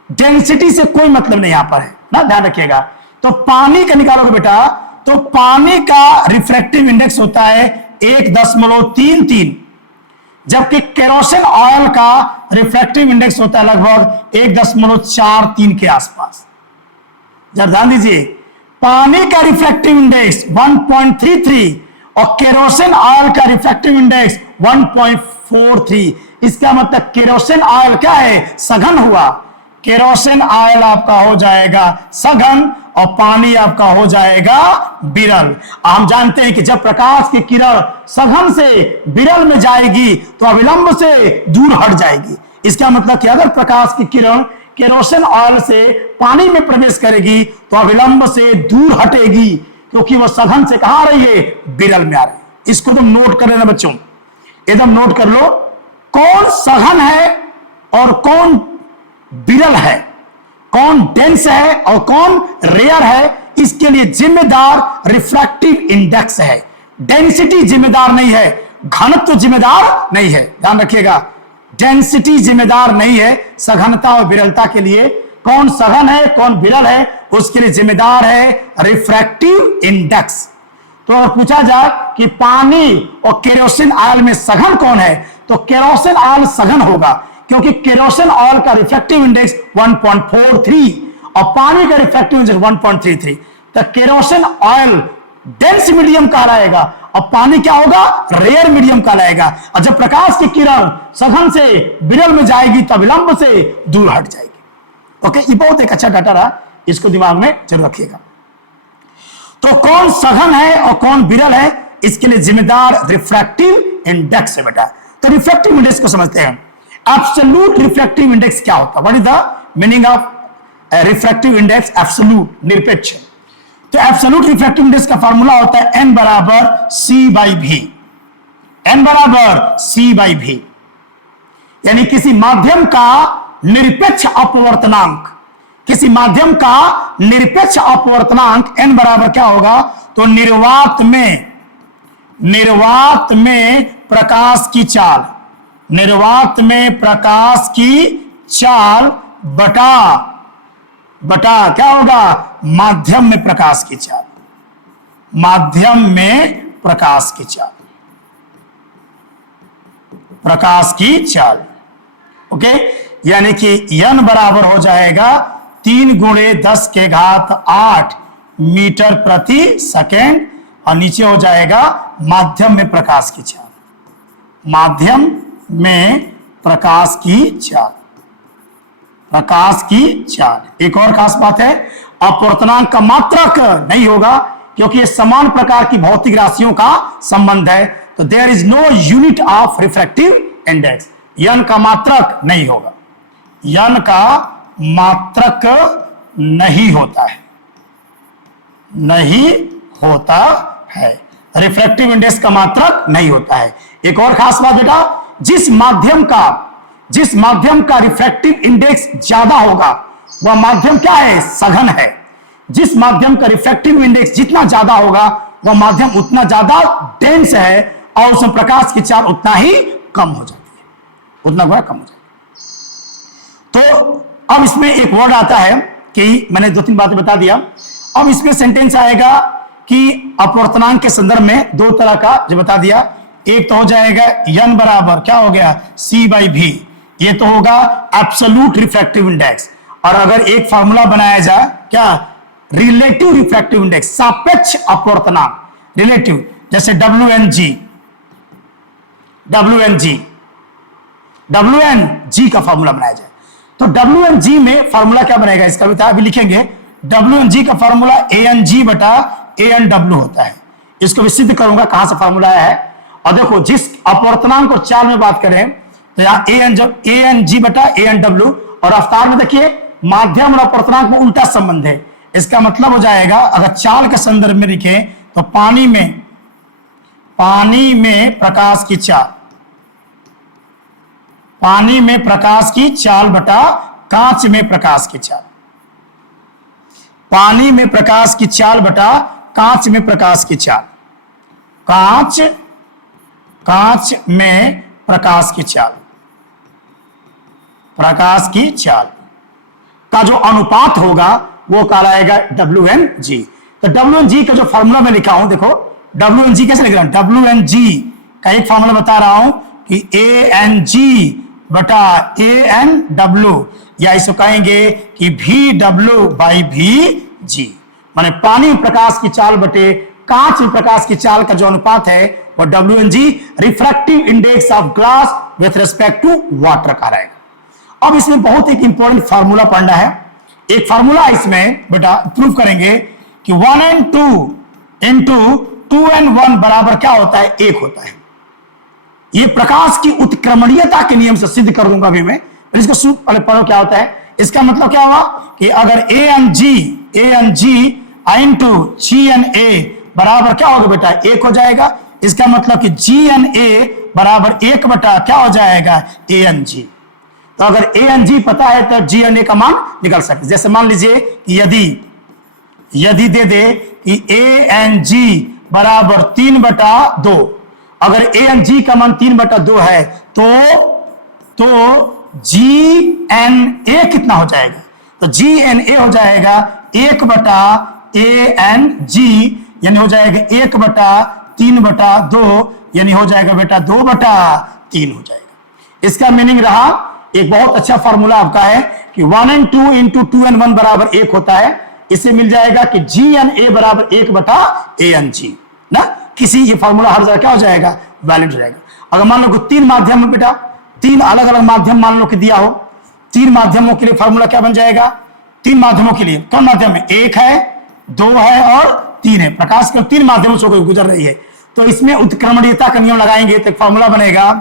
डेंसिटी से कोई मतलब नहीं यहां पर है ना, ध्यान रखिएगा। तो पानी का निकालोगे बेटा तो पानी का रिफ्रैक्टिव इंडेक्स होता है 1.33, जबकि केरोसिन ऑयल का रिफ्रैक्टिव इंडेक्स होता है लगभग 1.43 के आसपास। जरा ध्यान दीजिए, पानी का रिफ्रैक्टिव इंडेक्स 1.33 और केरोसिन ऑयल का रिफ्रैक्टिव इंडेक्स 1.43। इसका मतलब केरोसिन ऑयल क्या है, सघन हुआ। केरोसिन ऑयल आपका हो जाएगा सघन और पानी आपका हो जाएगा विरल। हम जानते हैं कि जब प्रकाश की किरण सघन से विरल में जाएगी तो अविलंब से दूर हट जाएगी। इसका मतलब कि अगर प्रकाश की किरण केरोसिन ऑयल से पानी में प्रवेश करेगी तो अविलंब से दूर हटेगी, क्योंकि वह सघन से कहां आ रही है, विरल में आ रही है। इसको तुम नोट कर लेना बच्चों, एकदम नोट कर लो, कौन सघन है और कौन विरल है, कौन डेंस है और कौन रेयर है, इसके लिए जिम्मेदार रिफ्रैक्टिव इंडेक्स है। डेंसिटी जिम्मेदार नहीं है, घनत्व जिम्मेदार नहीं है, ध्यान रखिएगा, डेंसिटी जिम्मेदार नहीं है सघनता और विरलता के लिए। कौन सघन है कौन विरल है उसके लिए जिम्मेदार है रिफ्रैक्टिव इंडेक्स। तो अगर पूछा जाए कि पानी और केरोसिन ऑयल में सघन कौन है, तो केरोसिन ऑयल सघन होगा, क्योंकि केरोसिन ऑयल का रिफ्रैक्टिव इंडेक्स 1.43 और पानी का रिफ्रैक्टिव इंडेक्स 1.33। तो केरोसिन ऑयल डेंस मीडियम कहलाएगा और पानी क्या होगा, रेयर मीडियम कहलाएगा। और जब प्रकाश की किरण सघन से विरल में जाएगी तो विलंब से दूर हट जाएगी। ओके, ये बहुत एक अच्छा डाटा रहा, इसको दिमाग में जरूर रखिएगा। तो कौन सघन है और कौन विरल है, इसके लिए जिम्मेदार रिफ्रैक्टिव इंडेक्स है बेटा। तो रिफ्रैक्टिव इंडेक्स को समझते हैं। एब्सोल्यूट रिफ्रैक्टिव इंडेक्स क्या होता है? What is the meaning of refractive index? Absolute, निरपेक्ष। तो एब्सोल्यूट रिफ्रैक्टिव इंडेक्स का फार्मूला होता है n बराबर c बाई v। n बराबर c बाई v, यानी किसी माध्यम का निरपेक्ष अपवर्तनांक, किसी माध्यम का निरपेक्ष अपवर्तनांक n बराबर क्या होगा, तो निर्वात में प्रकाश की चाल, निर्वात में प्रकाश की चाल बटा क्या होगा, माध्यम में प्रकाश की चाल, माध्यम में प्रकाश की चाल, प्रकाश की चाल। ओके, यानी कि n बराबर हो जाएगा 3 गुणे 10 के घात 8 मीटर प्रति सेकेंड, और नीचे हो जाएगा माध्यम में प्रकाश की चाल, माध्यम में प्रकाश की चाल, प्रकाश की चाल। एक और खास बात है, अपवर्तनांक का मात्रक नहीं होगा, क्योंकि ये समान प्रकार की भौतिक राशियों का संबंध है। तो there is no unit of refractive index, n का मात्रक नहीं होगा, n का मात्रक नहीं होता है, नहीं होता है, रिफ्रैक्टिव इंडेक्स का मात्रक नहीं होता है। एक और खास बात बेटा, जिस माध्यम का रिफ्रैक्टिव इंडेक्स ज्यादा होगा वह माध्यम क्या है, सघन है। जिस माध्यम का रिफ्रैक्टिव इंडेक्स जितना ज्यादा होगा वह माध्यम उतना ज्यादा डेंस है और उसमें प्रकाश की चाल उतना ही कम हो जाती है, उतना गुना कम हो जाती है। तो अब इसमें एक वर्ड आता है कि मैंने 2-3 बातें बता दिया। अब इसमें सेंटेंस आएगा कि अपवर्तनांक के संदर्भ में 2 तरह का जो बता दिया। एक तो हो जाएगा n बराबर क्या हो गया, c बाई v, ये तो होगा एब्सोल्यूट रिफ्रैक्टिव इंडेक्स। और अगर एक फार्मूला बनाया जाए क्या, रिलेटिव रिफ्रैक्टिव इंडेक्स, सापेक्ष अपवर्तनांक, रिलेटिव, जैसे WNG का फार्मूला बनाया जाए, तो WNG में फार्मूला क्या बनेगा, इसका भी अभी लिखेंगे। WNG का फार्मूला ANG बटा ANW होता है। इसको भी सिद्ध करूंगा कहां से फार्मूला आया है। और देखो, जिस अपवर्तनांक को चाल में बात करें तो यहाँ ANG बटा ANW, और रफ्तार में देखिए माध्यम और अपवर्तनांक में उल्टा संबंध है। इसका मतलब हो जाएगा, अगर चाल के संदर्भ में लिखे तो पानी में प्रकाश की चाल, पानी में प्रकाश की चाल बटा कांच में प्रकाश की चाल, पानी में प्रकाश की चाल बटा कांच में प्रकाश की चाल, कांच में प्रकाश की चाल, प्रकाश की चाल का जो अनुपात होगा वो कहलाएगा WNG। तो WNG का जो फॉर्मूला मैं लिखा हूं, देखो WNG कैसे लिख रहा हूं, WNG का एक फॉर्मूला बता रहा हूं कि ANG बटा ANW, या इसको कहेंगे कि VW बाई VG, माने पानी में प्रकाश की चाल बटे कांच में प्रकाश की चाल का जो अनुपात है वो WNG, refractive index of glass with respect to water का रहेगा। अब इसमें बहुत एक इंपॉर्टेंट फार्मूला पढ़ना है। एक फार्मूला इसमें बेटा प्रूव करेंगे कि 1n2 इंटू 2n1 बराबर क्या होता है, 1 होता है। ये प्रकाश की उत्क्रमणीयता के नियम से सिद्ध कर दूंगा अभी मैं, इसको पढ़ो क्या होता है। इसका मतलब क्या हुआ कि अगर ANG इंटू GNA बराबर क्या होगा बेटा, 1 हो जाएगा। इसका मतलब कि GNA बराबर 1 बटा क्या हो जाएगा, ANG। तो अगर ANG पता है तो GNA का मान निकल सकते। जैसे मान लीजिए कि यदि दे दे कि ANG बराबर 3/2, अगर ANG का मान 3/2 है तो GNA कितना हो जाएगा, तो GNA हो जाएगा 1/ANG, यानी हो जाएगा 1/3/2, यानी हो जाएगा बेटा 2/3 हो जाएगा। इसका मीनिंग रहा, एक बहुत अच्छा फॉर्मूला आपका है कि 1 and 2 into 2 and 1 बराबर 1 होता है। इससे मिल जाएगा कि GNA बराबर 1/ANG ना। किसी ये फॉर्मूला हर जगह क्या हो जाएगा, वैलिड रहेगा। अगर मान लो कि 3 माध्यम में बेटा, 3 अलग अलग माध्यम मान लो कि दिया हो, 3 माध्यमों के लिए फॉर्मूला क्या बन जाएगा, 3 माध्यमों के लिए कौन माध्यम है, 1 है, 2 है और 3 है। प्रकाश केवल 3 माध्यमों से गुजर रही है, तो इसमें उत्क्रमणीयता का नियम लगाएंगे तो एक फॉर्मूला बनेगा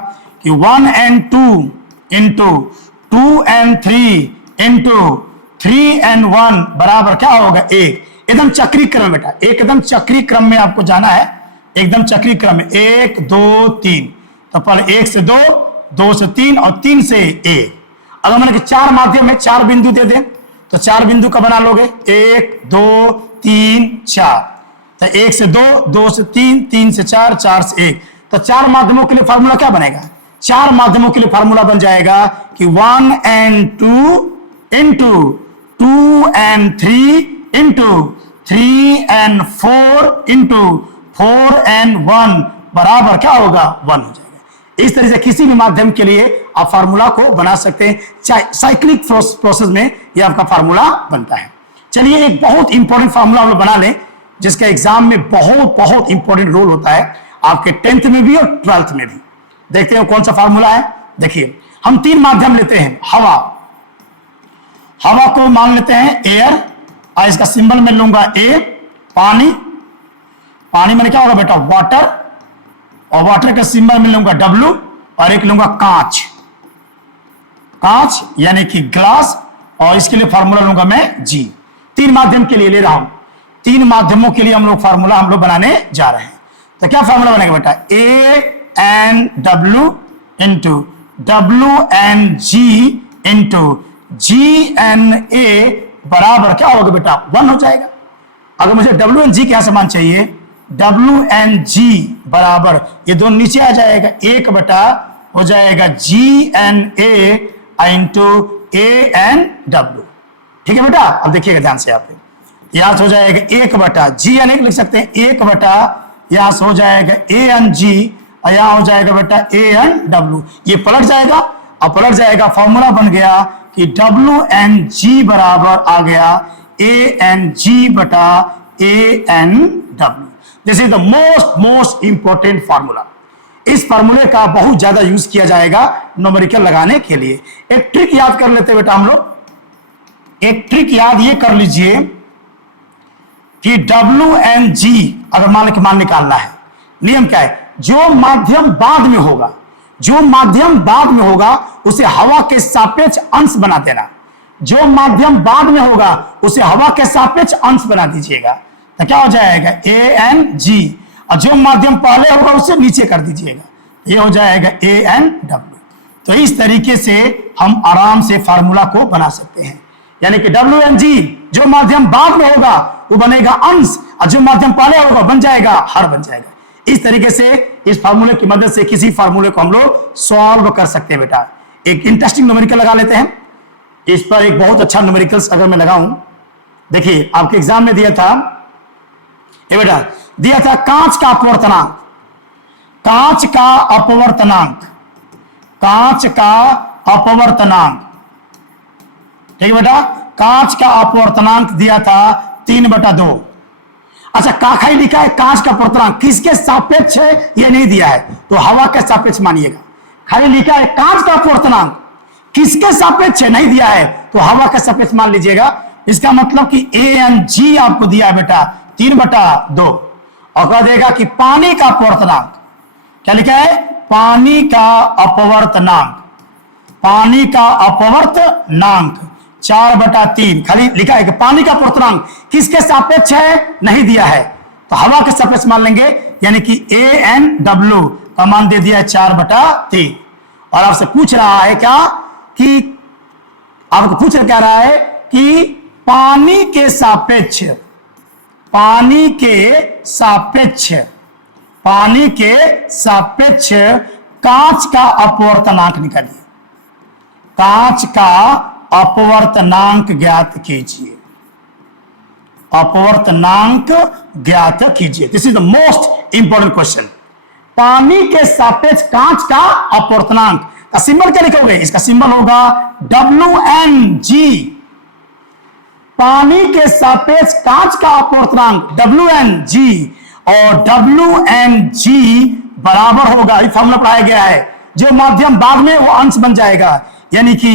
कि 1 and 2 into 2 and 3 into 3 and 1 बराबर क्या होगा 1। एकदम चक्री क्रम बेटा, एकदम चक्री क्रम में आपको जाना है, एकदम चक्री क्रम में 1 2 3। तो पहले 1 से 2, 2 से 3 और 3 से 1। अगर मैंने कि 4 माध्यम में 4 बिंदु दे दें तो 4 बिंदु का बना लोगे 1 2 3 4। तो 1 से 2, 2 से 3, 3 से 4, 4 से 1। तो 4 माध्यमों के लिए फॉर्मूला क्या बनेगा, 4 माध्यमों के लिए फॉर्मूला बन जाएगा कि 1 and 2 into 2 and 3 into 3 and 4 into 4 and 1 बराबर क्या होगा 1 हो जाएगा। इस तरह से किसी भी माध्यम के लिए आप फार्मूला को बना सकते हैं, साइक्लिक प्रोसेस में यह आपका फार्मूला बनता है। चलिए एक बहुत इंपॉर्टेंट फार्मूला हम लोग बना लें, जिसका एग्जाम में बहुत बहुत इंपॉर्टेंट रोल होता है, आपके 10th में भी और 12th में भी। देखते हैं कौन सा फार्मूला है। देखिए हम 3 माध्यम लेते हैं, हवा को मान लेते हैं एयर, और इसका सिंबल मैं लूंगा ए। पानी में क्या होगा बेटा वाटर, और वाटर का सिंबल मैं लूंगा W, और एक लूंगा कांच यानी कि ग्लास, और इसके लिए फार्मूला लूंगा मैं G। 3 माध्यम के लिए ले रहा हूं, 3 माध्यमों के लिए हम लोग फार्मूला बनाने जा रहे हैं। तो क्या फार्मूला बनेगा बेटा, A and W into W and G into G and A बराबर क्या होगा बेटा 1 हो जाएगा। अगर मुझे W and G क्या समान चाहिए, W and G बराबर ये दोनों नीचे आ जाएगा, 1 बटा हो जाएगा G and A into A and W। ठीक है बेटा, अब देखिएगा ध्यान से, आप यहां से हो जाएगा 1 बटा G and A लिख सकते हैं, 1 बटा यहां से हो जाएगा A and G, और यहां हो जाएगा बेटा A and W। ये पलट जाएगा, और पलट जाएगा, फॉर्मूला बन गया कि W and G बराबर आ गया A and G बटा A and W। This is the most important formula. इस फार्मूले का बहुत ज्यादा यूज किया जाएगा न्यूमेरिकल लगाने के लिए। एक ट्रिक याद कर लेते बेटा हम लोग, एक ट्रिक याद ये कर लीजिए कि W and G अगर मान निकालना है, नियम क्या है, जो माध्यम बाद में होगा उसे हवा के सापेक्ष अंश बना देना, जो माध्यम बाद में होगा उसे हवा के सापेक्ष अंश बना दीजिएगा। तो क्या हो जाएगा A and G, और जो माध्यम पहले होगा उसे नीचे कर दीजिएगा, ये हो जाएगा A and W। तो इस तरीके से हम आराम से फार्मूला को बना सकते हैं, यानी कि W and G जो माध्यम बाद में होगा वो बनेगा अंश, और जो माध्यम पहले होगा बन जाएगा हर बन जाएगा। इस तरीके से इस फार्मूले की मदद से किसी फार्मूले को हम लोग सॉल्व कर सकते हैं बेटा। एक इंटरेस्टिंग न्यूमेरिकल लगा लेते हैं, इस पर एक बहुत अच्छा न्यूमेरिकल्स अगर मैं लगाऊं, देखिए आपके एग्जाम में दिया था ये बेटा, दिया था कांच का अपवर्तनांक, ठीक है बेटा, कांच का अपवर्तनांक दिया था 3/2। अच्छा काखाई लिखा है कांच का अपवर्तनांक किसके सापेक्ष है ये नहीं दिया है, तो हवा के सापेक्ष मानिएगा। खाली लिखा है कांच का अपवर्तनांक किसके सापेक्ष है नहीं दिया है, तो हवा के सापेक्ष मान लीजिएगा। इसका मतलब कि A and G आपको दिया है बेटा 3/2, और कह देगा कि पानी का अपवर्तनांक, क्या लिखा है, पानी का अपवर्तनांक 4/3। खाली लिखा है कि पानी का अपवर्तनांक किसके सापेक्ष है नहीं दिया है, तो हवा के सापेक्ष मान लेंगे, यानी कि A and W का मान दे दिया है 4/3। और आपसे पूछ रहा है क्या कि आपको पूछ क्या रहा है कि पानी के सापेक्ष कांच का अपवर्तनांक निकालिए, कांच का अपवर्तनांक ज्ञात कीजिए। अपवर्तनांक ज्ञात कीजिए। This is the most important question. पानी के सापेक्ष कांच का अपवर्तनांक का सिंबल क्या लिखोगे? इसका सिंबल होगा WnG। पानी के सापेक्ष कांच का अपवर्तनांक WnG, और WnG बराबर होगा, ये फॉर्मूला पढ़ाया गया है, जो माध्यम बाद में वो अंश बन जाएगा, यानी कि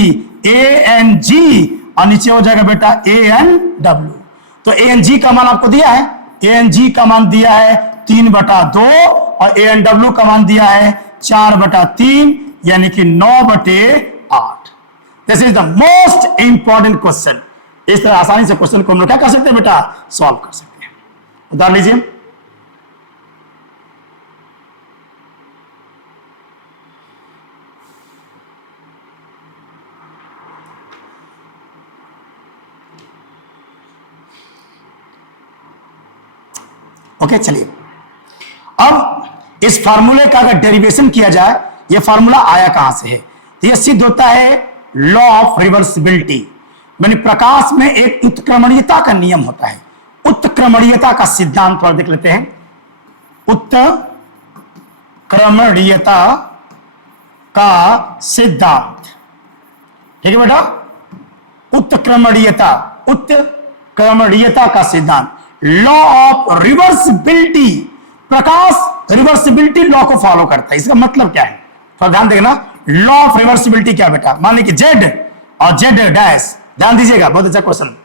AnG और नीचे हो जाएगा बेटा AnW। तो AnG का मान आपको दिया है, AnG का मान दिया है 3/2 और AnW का मान दिया है 4/3, यानी कि 9/8। This is the most important question. इस तरह आसानी से क्वेश्चन को हम लोग क्या कर सकते हैं बेटा? सॉल्व कर सकते हैं। उदाहरण लीजिए, ओके चलिए, अब इस फार्मूले का अगर डेरिवेशन किया जाए, यह फार्मूला आया कहां से है? तो यह सिद्ध होता है लॉ ऑफ रिवर्सिबिलिटी, यानी प्रकाश में एक उत्क्रमणीयता का नियम होता है। उत्क्रमणीयता का सिद्धांत पर देख लेते हैं। उत्क्रमणीयता का सिद्धांत, ठीक है बेटा? उत्क्रमणीयता का सिद्धांत, law of reversibility. Prakash reversibility law को फॉलो करता है। इसका मतलब क्या है? तो ध्यान देखना, लॉ ऑफ रिवर्सिबिलिटी क्या बेटा? मान लीजिए Z और Z डैश, ध्यान दीजिएगा, बहुत अच्छा क्वेश्चन।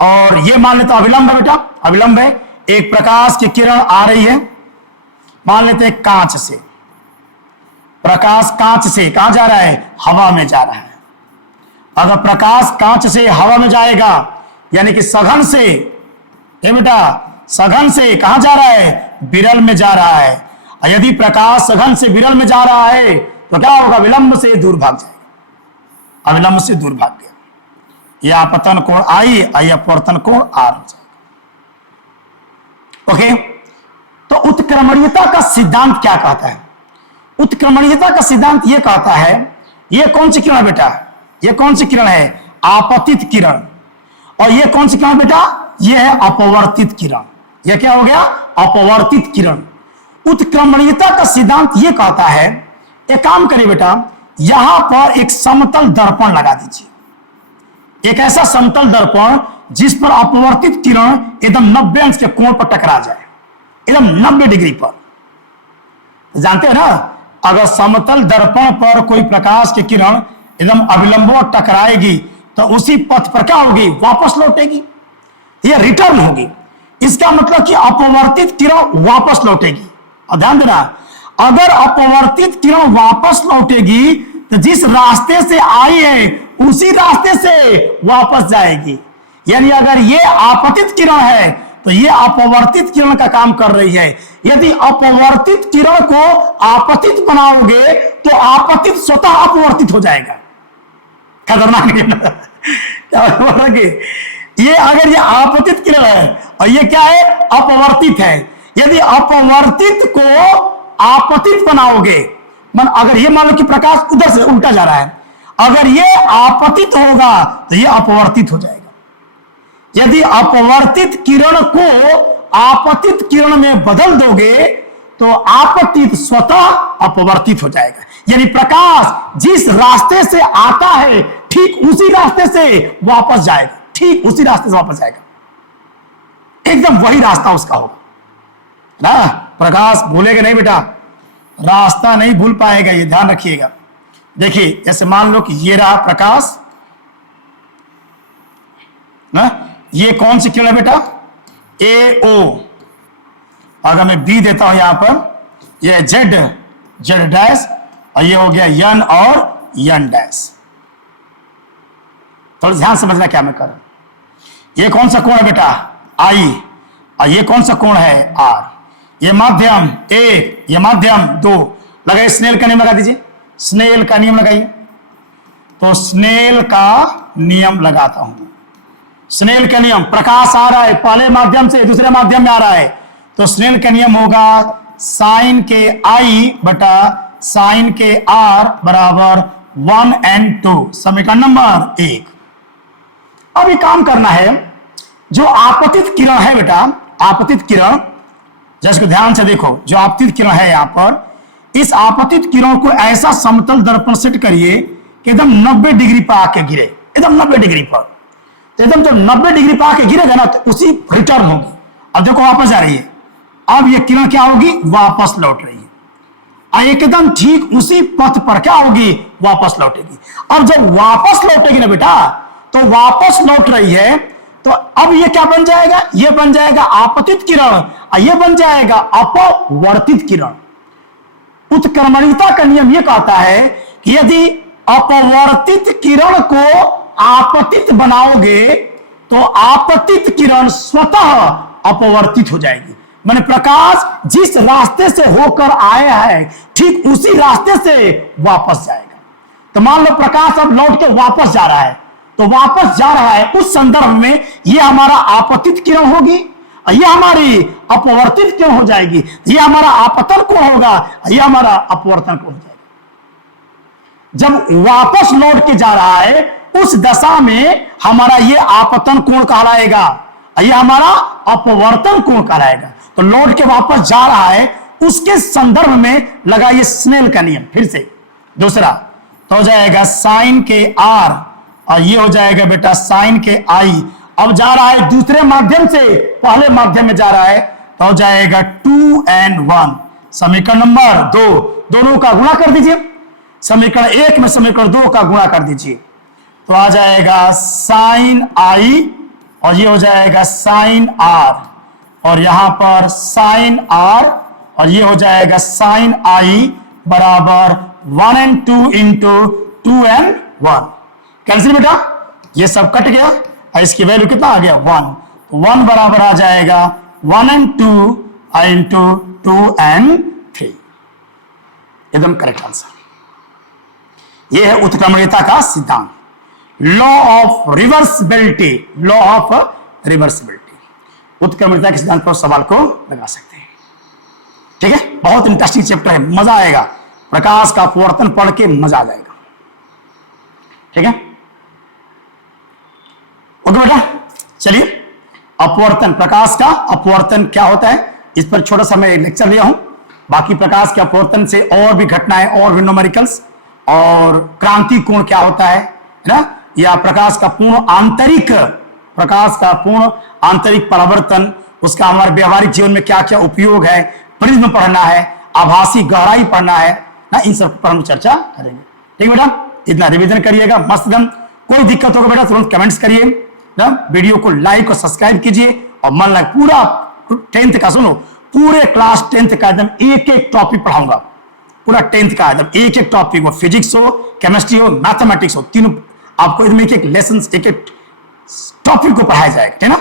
और ये मान लेते अविलंब है बेटा, अविलंब है। एक प्रकाश की किरण आ रही है, मान लेते हैं कांच से। प्रकाश कांच से कहां जा रहा है? हवा में जा रहा है। अगर प्रकाश कांच से हवा में जाएगा, यानी कि सघन से, ये बेटा सघन से कहां जा रहा है? विरल में जा रहा है। और यदि प्रकाश सघन से विरल में जा रहा है तो क्या होगा? विलंब से दूर भाग जाएगा। अविलंब से दूर भाग गया। यह आपतन कोण I और यह अपवर्तन कोण R हो जाएगा। ओके, तो उत्क्रमणीयता का सिद्धांत क्या कहता है? उत्क्रमणीयता का सिद्धांत यह कहता है, यह कौन सी किरण है बेटा? यह कौन सी किरण है? आपतित किरण। और यह कौन सी किरण बेटा? यह है अपवर्तित किरण। यह क्या हो गया? अपवर्तित किरण। उत्क्रमणीयता का सिद्धांत यह कहता है, एक काम करिए बेटा, यहां पर एक समतल दर्पण लगा दीजिए। एक ऐसा समतल दर्पण जिस पर अपवर्तित किरण एकदम 90 अंश के कोण पर टकरा जाए, एकदम 90 डिग्री पर। जानते हैं ना, अगर समतल दर्पण पर कोई प्रकाश की किरण एकदम अविलंबो टकराएगी तो उसी पथ पर क्या होगी? वापस लौटेगी, यह रिटर्न होगी। इसका मतलब कि अपवर्तित किरण वापस लौटेगी। और ध्यान देना, अगर अपवर्तित किरण वापस लौटेगी तो जिस रास्ते से आई है उसी रास्ते से वापस जाएगी। यानी अगर ये आपतित किरण है तो ये अपवर्तित किरण का काम कर रही है। यदि अपवर्तित किरण को आपतित बनाओगे तो आपतित स्वतः अपवर्तित हो जाएगा। खतरनाक क्या बोलोगे? ये अगर ये आपतित किरण है और ये क्या है? अपवर्तित है। यदि अपवर्तित को आपतित बनाओगे, मन अगर ये मान लो कि प्रकाश उधर से उल्टा जा रहा है, अगर ये आपतित होगा तो ये अपवर्तित हो जाएगा। यदि अपवर्तित किरण को आपतित किरण में बदल दोगे तो आपतित स्वतः अपवर्तित हो जाएगा। यानी प्रकाश जिस रास्ते से आता है ठीक उसी रास्ते से वापस जाएगा, ठीक उसी रास्ते से वापस जाएगा, एकदम वही रास्ता उसका होगा ना। प्रकाश भूलेगा नहीं बेटा, रास्ता नहीं भूल पाएगा, ये ध्यान रखिएगा। देखिए जैसे मान लो कि ये रहा प्रकाश ना, ये कौन सी किरण है बेटा? AO। अगर मैं B देता हूं यहां पर, ये Z डैश और ये हो गया N और N डैश। थोड़ा ध्यान समझना क्या मैं कर रहा हूं। ये कौन सा कोण है बेटा? I। और ये कौन सा कोण है? R। ये माध्यम 1, ये माध्यम 2। लगाइए स्नेल का नियम लगा दीजिए, स्नेल का नियम लगाइए। तो स्नेल का नियम लगाता हूं। स्नेल का नियम, प्रकाश आ रहा है पहले माध्यम से दूसरे माध्यम में आ रहा है, तो स्नेल का नियम होगा साइन के I बटा साइन के R बराबर 1 और 2। समीकरण नंबर 1। अब ये काम करना है, जो आपतित किरण है बेटा, आपतित किरण, जैसे ध्यान से देखो, जो आपतित किरण है यहां पर, इस आपतित किरण को ऐसा समतल दर्पण सेट करिए कि एकदम 90 डिग्री पर आके गिरे, एकदम 90 डिग्री पर। तो एकदम जब 90 डिग्री पर आके गिरेगा ना तो उसी रिटर्न होगी। अब देखो वापस जा रही है, अब ये किरण क्या होगी, वापस लौट रही है, एकदम ठीक उसी पथ पर क्या होगी, वापस लौटेगी। अब जब वापस लौटेगी ना बेटा, तो वापस लौट रही है, तो अब ये क्या बन जाएगा, ये बन जाएगा आपतित किरण, और ये बन जाएगा अपवर्तित किरण। उत्क्रमणिकता का नियम यह कहता है कि यदि अपवर्तित किरण को आपतित बनाओगे तो आपतित किरण स्वतः अपवर्तित हो जाएगी। मैंने प्रकाश जिस रास्ते से होकर आया है ठीक उसी रास्ते से वापस जाएगा। तो मान लो प्रकाश अब लौट के वापस जा रहा है, तो वापस जा रहा है उस संदर्भ में यह हमारा आपतित किरण होगी, यह हमारी अपवर्तित किरण हो जाएगी, यह हमारा आपतन कोण होगा, यह हमारा अपवर्तन कोण हो जाएगा। जब वापस लौट के जा रहा है उस दशा में हमारा यह आपतन कोण कहलाएगा, यह हमारा अपवर्तन कोण कहलाएगा। तो लौट के वापस जा रहा है उसके संदर्भ में लगाइए स्नेल का नियम। फिर से दूसरा तो हो जाएगा साइन के आर, और ये हो जाएगा बेटा साइन के आई। अब जा रहा है दूसरे माध्यम से पहले माध्यम में जा रहा है, तो हो जाएगा 2n1। समीकरण नंबर 2, दोनों का गुणा कर दीजिए, समीकरण 1 में समीकरण 2 का गुणा कर दीजिए, तो आ जाएगा साइन आई, और ये हो जाएगा साइन आर, और यहां पर साइन आर, और ये हो जाएगा साइन आई बराबर 1n2 इंटू 2n1। कैंसिल बेटा, ये सब कट गया, और इसकी वैल्यू कितना आ गया, 1। तो 1 बराबर आ जाएगा 1n2 इंटू 2n3। एकदम करेक्ट आंसर। यह है उत्क्रमणीयता का सिद्धांत, law of reversibility, law of reversibility. उत्क्रमणीयता के सिद्धांत पर सवाल को लगा सकते हैं। ठीक है, बहुत इंटरेस्टिंग चैप्टर है, मजा आएगा, प्रकाश का अपवर्तन पढ़ के मजा आ जाएगा। ठीक है, ओके बेटा, चलिए अपवर्तन, प्रकाश का अपवर्तन क्या होता है इस पर छोटा सा मैं लेक्चर लिया हूं। बाकी प्रकाश के अपवर्तन से और भी घटनाएं और भी न्यूमेरिकल्स, और क्रांति कोण क्या होता है ना, या प्रकाश का पूर्ण आंतरिक, प्रकाश का पूर्ण आंतरिक परावर्तन, उसका हमारे व्यवहारिक जीवन में क्या क्या उपयोग है, प्रिज्म पढ़ना है, आभासी गहराई पढ़ना है ना, इन सब पर हम चर्चा करेंगे। ठीक है बेटा, इतना रिवीजन करिएगा मस्त दम। कोई दिक्कत होगा बेटा तुरंत कमेंट्स करिए ना, वीडियो को लाइक और सब्सक्राइब कीजिए, और मन लग पूरा 10th का सुनो, पूरे क्लास 10th का एकदम एक एक टॉपिक पढ़ाऊंगा, पूरा 10th का एकदम एक एक टॉपिक, वो फिजिक्स हो, केमिस्ट्री हो, मैथमेटिक्स हो, तीनों आपको इसमें एक एक लेसन, एक एक टॉपिक को पढ़ाया जाएगा। ठीक है ना,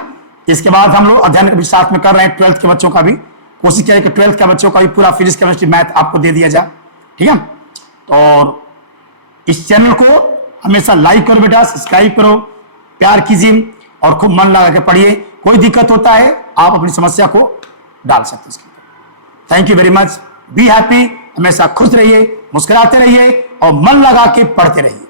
इसके बाद हम लोग अध्ययन भी साथ में कर रहे हैं 12th के बच्चों का भी, कोशिश करें कि 12th के बच्चों का भी पूरा फिजिक्स केमिस्ट्री मैथ आपको दे दिया जाए। ठीक है, और इस चैनल को हमेशा लाइक करो बेटा, सब्सक्राइब करो, प्यार कीजिए, और खूब मन लगा के पढ़िए। कोई दिक्कत होता है आप अपनी समस्या को डाल सकते हैं। Thank you very much, be happy, हमेशा खुश रहिए, मुस्कुराते रहिए, और मन लगा के पढ़ते रहिए।